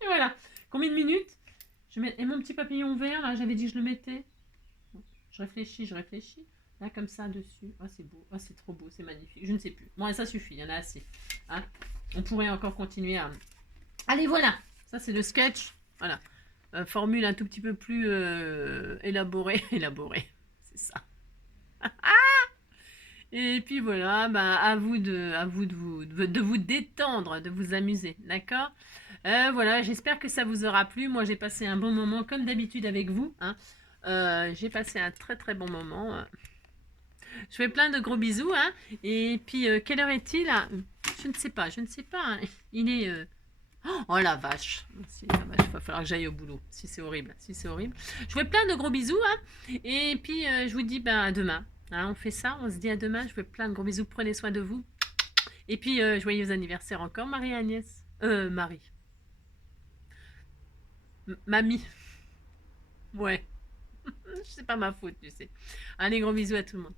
Et voilà. Combien de minutes? Et mon petit papillon vert, là, j'avais dit que je le mettais. Je réfléchis. Là, comme ça, dessus. Ah, c'est beau. Ah, c'est trop beau, c'est magnifique. Je ne sais plus. Bon, ça suffit, il y en a assez. Hein. On pourrait encore continuer à... Allez, voilà. Ça, c'est le sketch. Voilà. Formule un tout petit peu plus élaborée. Élaborée, c'est ça. Et puis voilà, bah, à vous détendre, de vous amuser, d'accord. Voilà, j'espère que ça vous aura plu. Moi, j'ai passé un bon moment, comme d'habitude avec vous. Hein. J'ai passé un très très bon moment. Je fais plein de gros bisous. Hein. Et puis, quelle heure est-il là? Je ne sais pas, je ne sais pas. Hein. Il est... Oh la vache, si, la vache, il va falloir que j'aille au boulot. Si c'est horrible, si c'est horrible. Je vous fais plein de gros bisous. Hein. Et puis, je vous dis à demain. Hein, on fait ça, on se dit à demain. Je vous fais plein de gros bisous. Prenez soin de vous. Et puis, joyeux anniversaire encore, Marie-Agnès. Marie. Mamie. Ouais. C'est pas ma faute, tu sais. Allez, gros bisous à tout le monde.